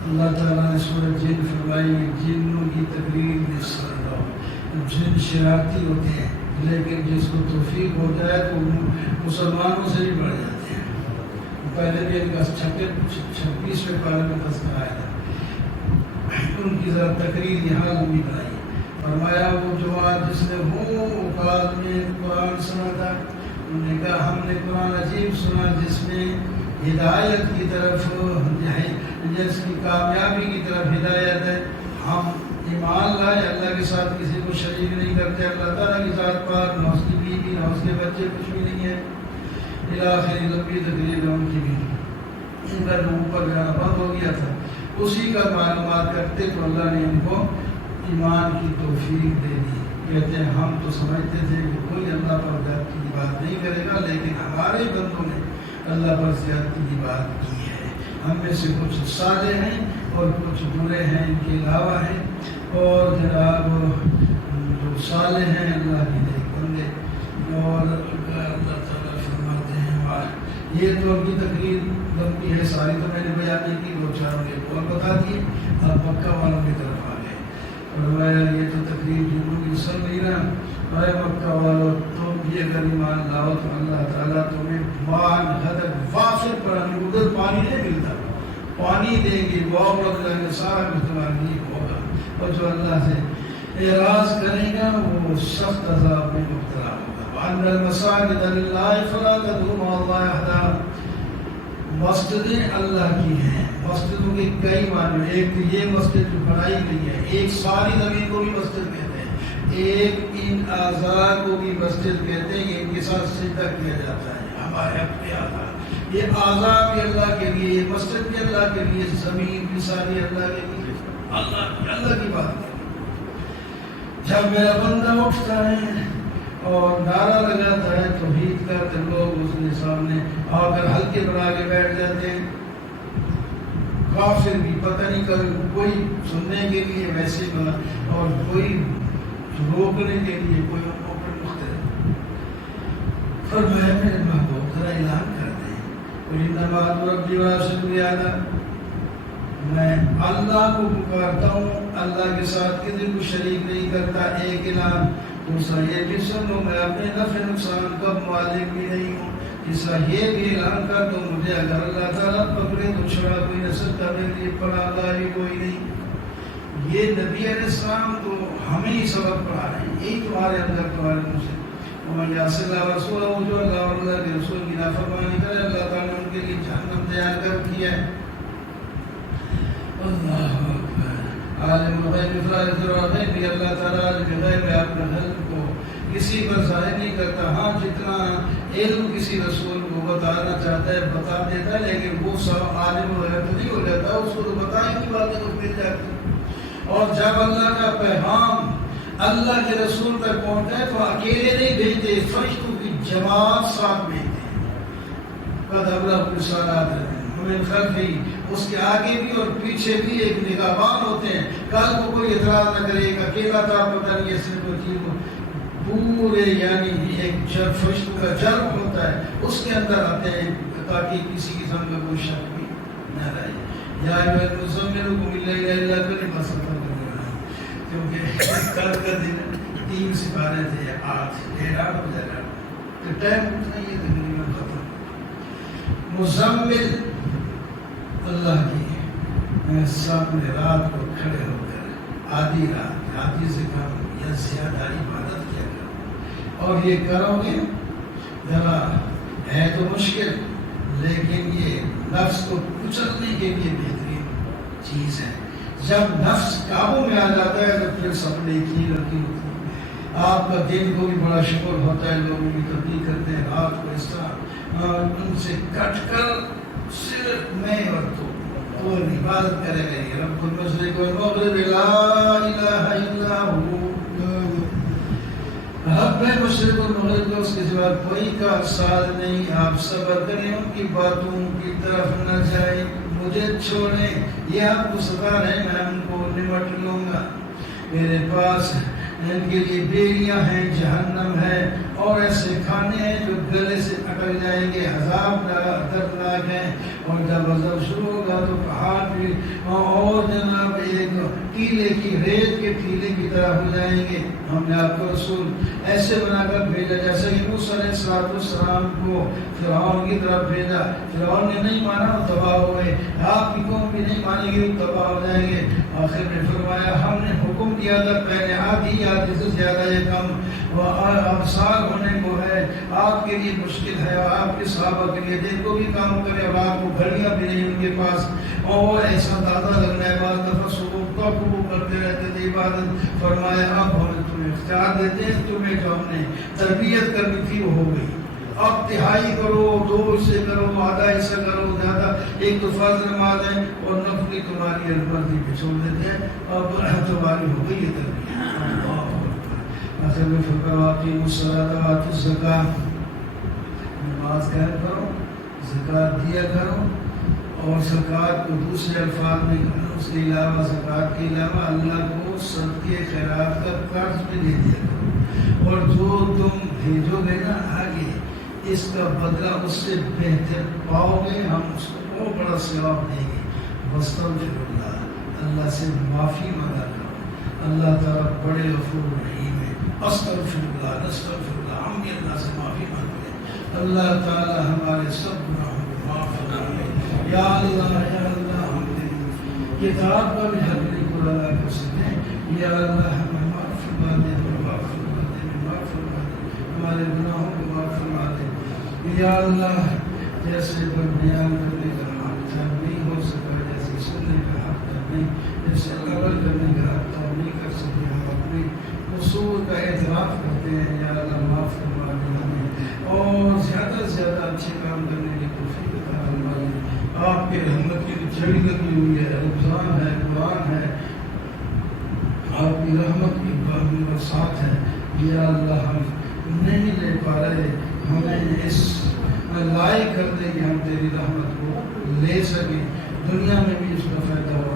اللہ تعالیٰ نے سورۃ جن فرمائی، جنوں کی تقریر میں سن، جن شرارتی ہوتے ہیں لیکن جس کو توفیق ہو جائے تو مسلمانوں سے بھی بڑھ جاتے ہیں۔ پہلے بھی ان کا 26ویں پارے میں تذکرہ آیا تھا، ان کی ذرا تقریر یہاں لمبی بنائی۔ فرمایا وہ جوان جس نے وہ اوقات میں قرآن سنا تھا، انہوں نے کہا ہم نے قرآن عجیب سنا جس میں ہدایت کی طرف، جس کی کامیابی کی طرف ہدایت ہے، ہم ایمان لائے، اللہ کے ساتھ کسی کو شریک نہیں کرتے، اللہ تعالیٰ کی ذات پاک، نہ اس کی بیوی نہ اس کے بچے کچھ بھی نہیں ہے، آخری لمبی تقریر ہے ان کی بھی، ان کا جو اوپر جانا بند ہو گیا تھا اسی کا معلومات کرتے تو اللہ نے ان کو ایمان کی توفیق دے دی۔ کہتے ہیں ہم تو سمجھتے تھے کہ کوئی اللہ پر زیادتی کی بات نہیں کرے گا، لیکن ہمارے بندوں نے اللہ پر زیادتی کی بات کی ہے۔ ہم میں سے کچھ صالح ہیں اور کچھ برے ہیں، ان کے علاوہ ہیں، اور جناب جو صالح ہیں اللہ کے نیک بندے، اور اللہ تعالیٰ فرماتے ہیں یہ تو ان کی تقریر لمبی ہے، ساری تو میں نے بیان نہیں کی، دو چار اور بتا دیے، اب مکہ والوں کی طرف آ گئے۔ فرمایا یہ تو تقریر جنوں کی سن لی نا، اے مکہ والوں تم بھی اگر ایمان لاؤ تو اللہ تعالیٰ تمہیں مان حدق وافر پڑھانے، ادھر پانی نہیں ملتا، پانی دیں گے، واؤ لگ جائیں گے، سارا تمہارا نہیں ہوگا، اور جو اللہ سے اعراض کرے گا وہ سخت عذاب میں مبتلا ہوگا۔ وَأَنَّ الْمَسَاجِدَ لِلَّهِ فَلَا تَدْعُوا مَعَ اللَّهِ أَحَدًا، مسجدیں اللہ کی ہیں، مسجدوں کے کئی معنی، ایک تو یہ مسجد جو بنائی گئی ہے، ایک ساری زمین کو بھی مسجد کہتے ہیں، ایک ان اعضاء کو بھی مسجد کہتے ہیں، یہ ان کے ساتھ سجدہ کیا جاتا ہے، ہمارے اپنے اعضاء، یہ اعضاء بھی اللہ کے لیے، یہ مسجد بھی اللہ کے لیے، زمین بھی ساری اللہ کے لیے، اللہ کی بات ہے۔ جب میرا بندہ اٹھتا ہے اور نعرہ لگاتا ہے توحید کا تو لوگ اس کے سامنے آ کر حلقے بنا کے بیٹھ جاتے ہیں، کافر بھی پتہ نہیں کر کوئی سننے کے لیے ویسے بنا اور کوئی روکنے کے لیے کوئی مختلف۔ فرمایا میرے محبوب ذرا اعلان کر دیں، انما ربی واسع زیادہ، میں اللہ کو پکارتا ہوں، اللہ کے ساتھ کسی کو شریک نہیں کرتا، ایک اعلان۔ دوسرا یہ بھی سنو میں اپنے نفع نقصان کا مالک بھی نہیں ہوں۔ تیسرا یہ بھی اعلان کر دو مجھے اگر اللہ تعالیٰ پکڑے تو چھڑا کوئی نہ سکتا، میرے لیے پناہ بھی کوئی نہیں۔ یہ نبی علیہ السلام تو ہمیں ہی سبق پڑھا رہے ہیں، یہی تمہارے اندر تمہارے منہ سے، ومن یعص اللہ ورسولہ، جو اللہ اور اللہ کے رسول کی نافرمانی کرے اللہ تعالیٰ نے ان کے لیے جہنم تیار کر دیا ہے۔ اللہ اکبر۔ عالم الغیب فلا یظہر الغیب، بھی اللہ تعالیٰ عالم غیب ہے، اپنے علم کو کسی پر ظاہر نہیں کرتا، ہاں جتنا علم کسی رسول کو بتانا چاہتا ہے بتا دیتا ہے، لیکن وہ سب عالم الغیب نہیں ہو جاتا، اس کو تو بتائیں کی باتیں تو مل جاتی۔ اور جب اللہ کا پیغام اللہ کے رسول تک پہنچتا ہے تو اکیلے نہیں بھیجتے، فرشتوں کی جماعت ساتھ بھیجتے ہیں۔ قد ابلغ رسالات من خلفی، اس کے آگے بھی اور پیچھے بھی ایک نگہبان ہوتے ہیں، کل کو کوئی اعتراض نہ کرے گا، اکیلا تھا پتہ نہیں اس نے کوئی چیز کو پورے یعنی ایک فرشتوں کا جرم ہوتا ہے اس کے اندر آتے ہیں تاکہ کسی قسم کا کوئی شک بھی نہ رہے. یا مزمل کو ملے گا کر بس کیونکہ کل کا دن 3 سپارے تھے 8 ہو جائے گا تو ٹائم اتنا ہی تقریباً ختم. مزمل اللہ کی سامنے رات کو کھڑے ہو کر آدھی رات آدھی سے کم یا زیادہ عبادت کیا کرو. اور یہ کرو گے ذرا ہے تو مشکل لیکن یہ نفس کو کچلنے کے لیے بہترین چیز ہے. جب نفس قابو میں آ جاتا ہے تو پھر سب نیکی رکھی ہوتی ہے. آپ کا دن کو بھی بڑا شکر ہوتا ہے, لوگوں کی تبلیغ کرتے ہیں رات کو اس طرح ان سے کٹ کر صرف میں اور تو عبادت کرے گا. رب المشرق والمغرب لا الہ الا ہو, رب مشرق والمغرب کا اس کے سوا کوئی کا ساتھ نہیں. آپ صبر کریں, ان کی باتوں کی طرف نہ جائیں, مجھے چھوڑیں, یہ آپ کو ستا ہے میں ان کو نمٹ لوں گا. میرے پاس ان کے لیے بیڑیاں ہیں, جہنم ہے اور ایسے کھانے ہیں جو گلے سے اٹک جائیں گے, عذاب دردناک ہیں. اور جب عذاب شروع ہوگا تو پہاڑ بھی اور جناب ایک ٹیلے کی ریت کے ٹیلے کی طرح ہو جائیں گے. ہم نے آپ کو رسول ایسے بنا کر بھیجا جیسے کہ موسیٰ علیہ السلام کو فرعون کی طرف بھیجا. فرعون نے نہیں مانا وہ تباہ ہوئے, آپ کی قوم بھی نہیں مانے گی وہ تباہ ہو جائیں گے. آخر میں فرمایا ہم نے حکم دیا تھا پہلے آدھی آدھی سے زیادہ یہ کم وہ ابصار ہونے کو ہے آپ کے لیے مشکل ہے, اور آپ کے صحابہ کے لیے دن کو بھی کام کرے اور آپ کو گھڑیاں بھی نہیں ان کے پاس, اور ایسا دادا لگنا ہے بعض دفعہ صبح کو وہ کرتے رہتے تھے عبادت. فرمایا اب ہم تمہیں اختیار دیتے ہیں, تمہیں جو ہم نے تربیت کرنی تھی وہ ہو گئی, اب تہائی کرو, 2 حصے کرو, آدھا حصہ کرو, زیادہ ایک تو فرض نماز ہے اور نفلی تمہاری مرضی پہ چھوڑ دیتے ہیں. اب تمہاری ہو گئی ہے تربیت. اصل میں فقراتی الصلاۃ وآتوا الزکاۃ, نماز قائم کرو, زکات دیا کرو, اور زکات کو دوسرے الفاظ میں اس کے علاوہ زکات کے علاوہ اللہ کو صدقے خیرات کا قرض بھی دے دیا کرو. اور جو تم بھیجو گے نا آگے اس کا بدلہ اس سے بہتر پاؤ گے, ہم اس کو بہت بڑا ثواب دیں گے. واستغفر اللہ, اللہ سے معافی مانگا کرو, اللہ تعالیٰ بڑے غفور رحیم ہے. استغفر اللہ نستغفر اللہ, ہم بھی اللہ سے معافی مانگتے ہیں. اللہ تعالیٰ ہمارے سب گناہوں کو معاف فرمائے. یا اللہ یا اللہ, ہم کتاب کا بھی حق نہیں پورا ادا کر سکتے. یا اللہ ہمیں معاف فرما دے, معاف فرما دے, معاف فرما دے, ہمارے گناہوں کو معاف فرما دے. یا اللہ جیسے بیان کرنے کا حق نہیں ہو سکا, جیسے سننے کا حق نہیں, جیسے عمل کرنے کا حق نہیں کر سکے, ہم اپنی قصور کا اعتراف کرتے ہیں. یا اللہ معاف فرما دے ہمیں, اور زیادہ سے زیادہ اچھے کام کرنے کی توفیق عطا فرما دے. آپ کے رحمت کی جھڑی لگی ہوئی ہے, رمضان ہے, قرآن ہے, آپ کی رحمت کی برسات ہے. یا اللہ ہم نہیں لے پا رہے, ہمیں اس لائق کر دے کہ ہم تیری رحمت کو لے سکیں, دنیا میں بھی اس کا فائدہ ہو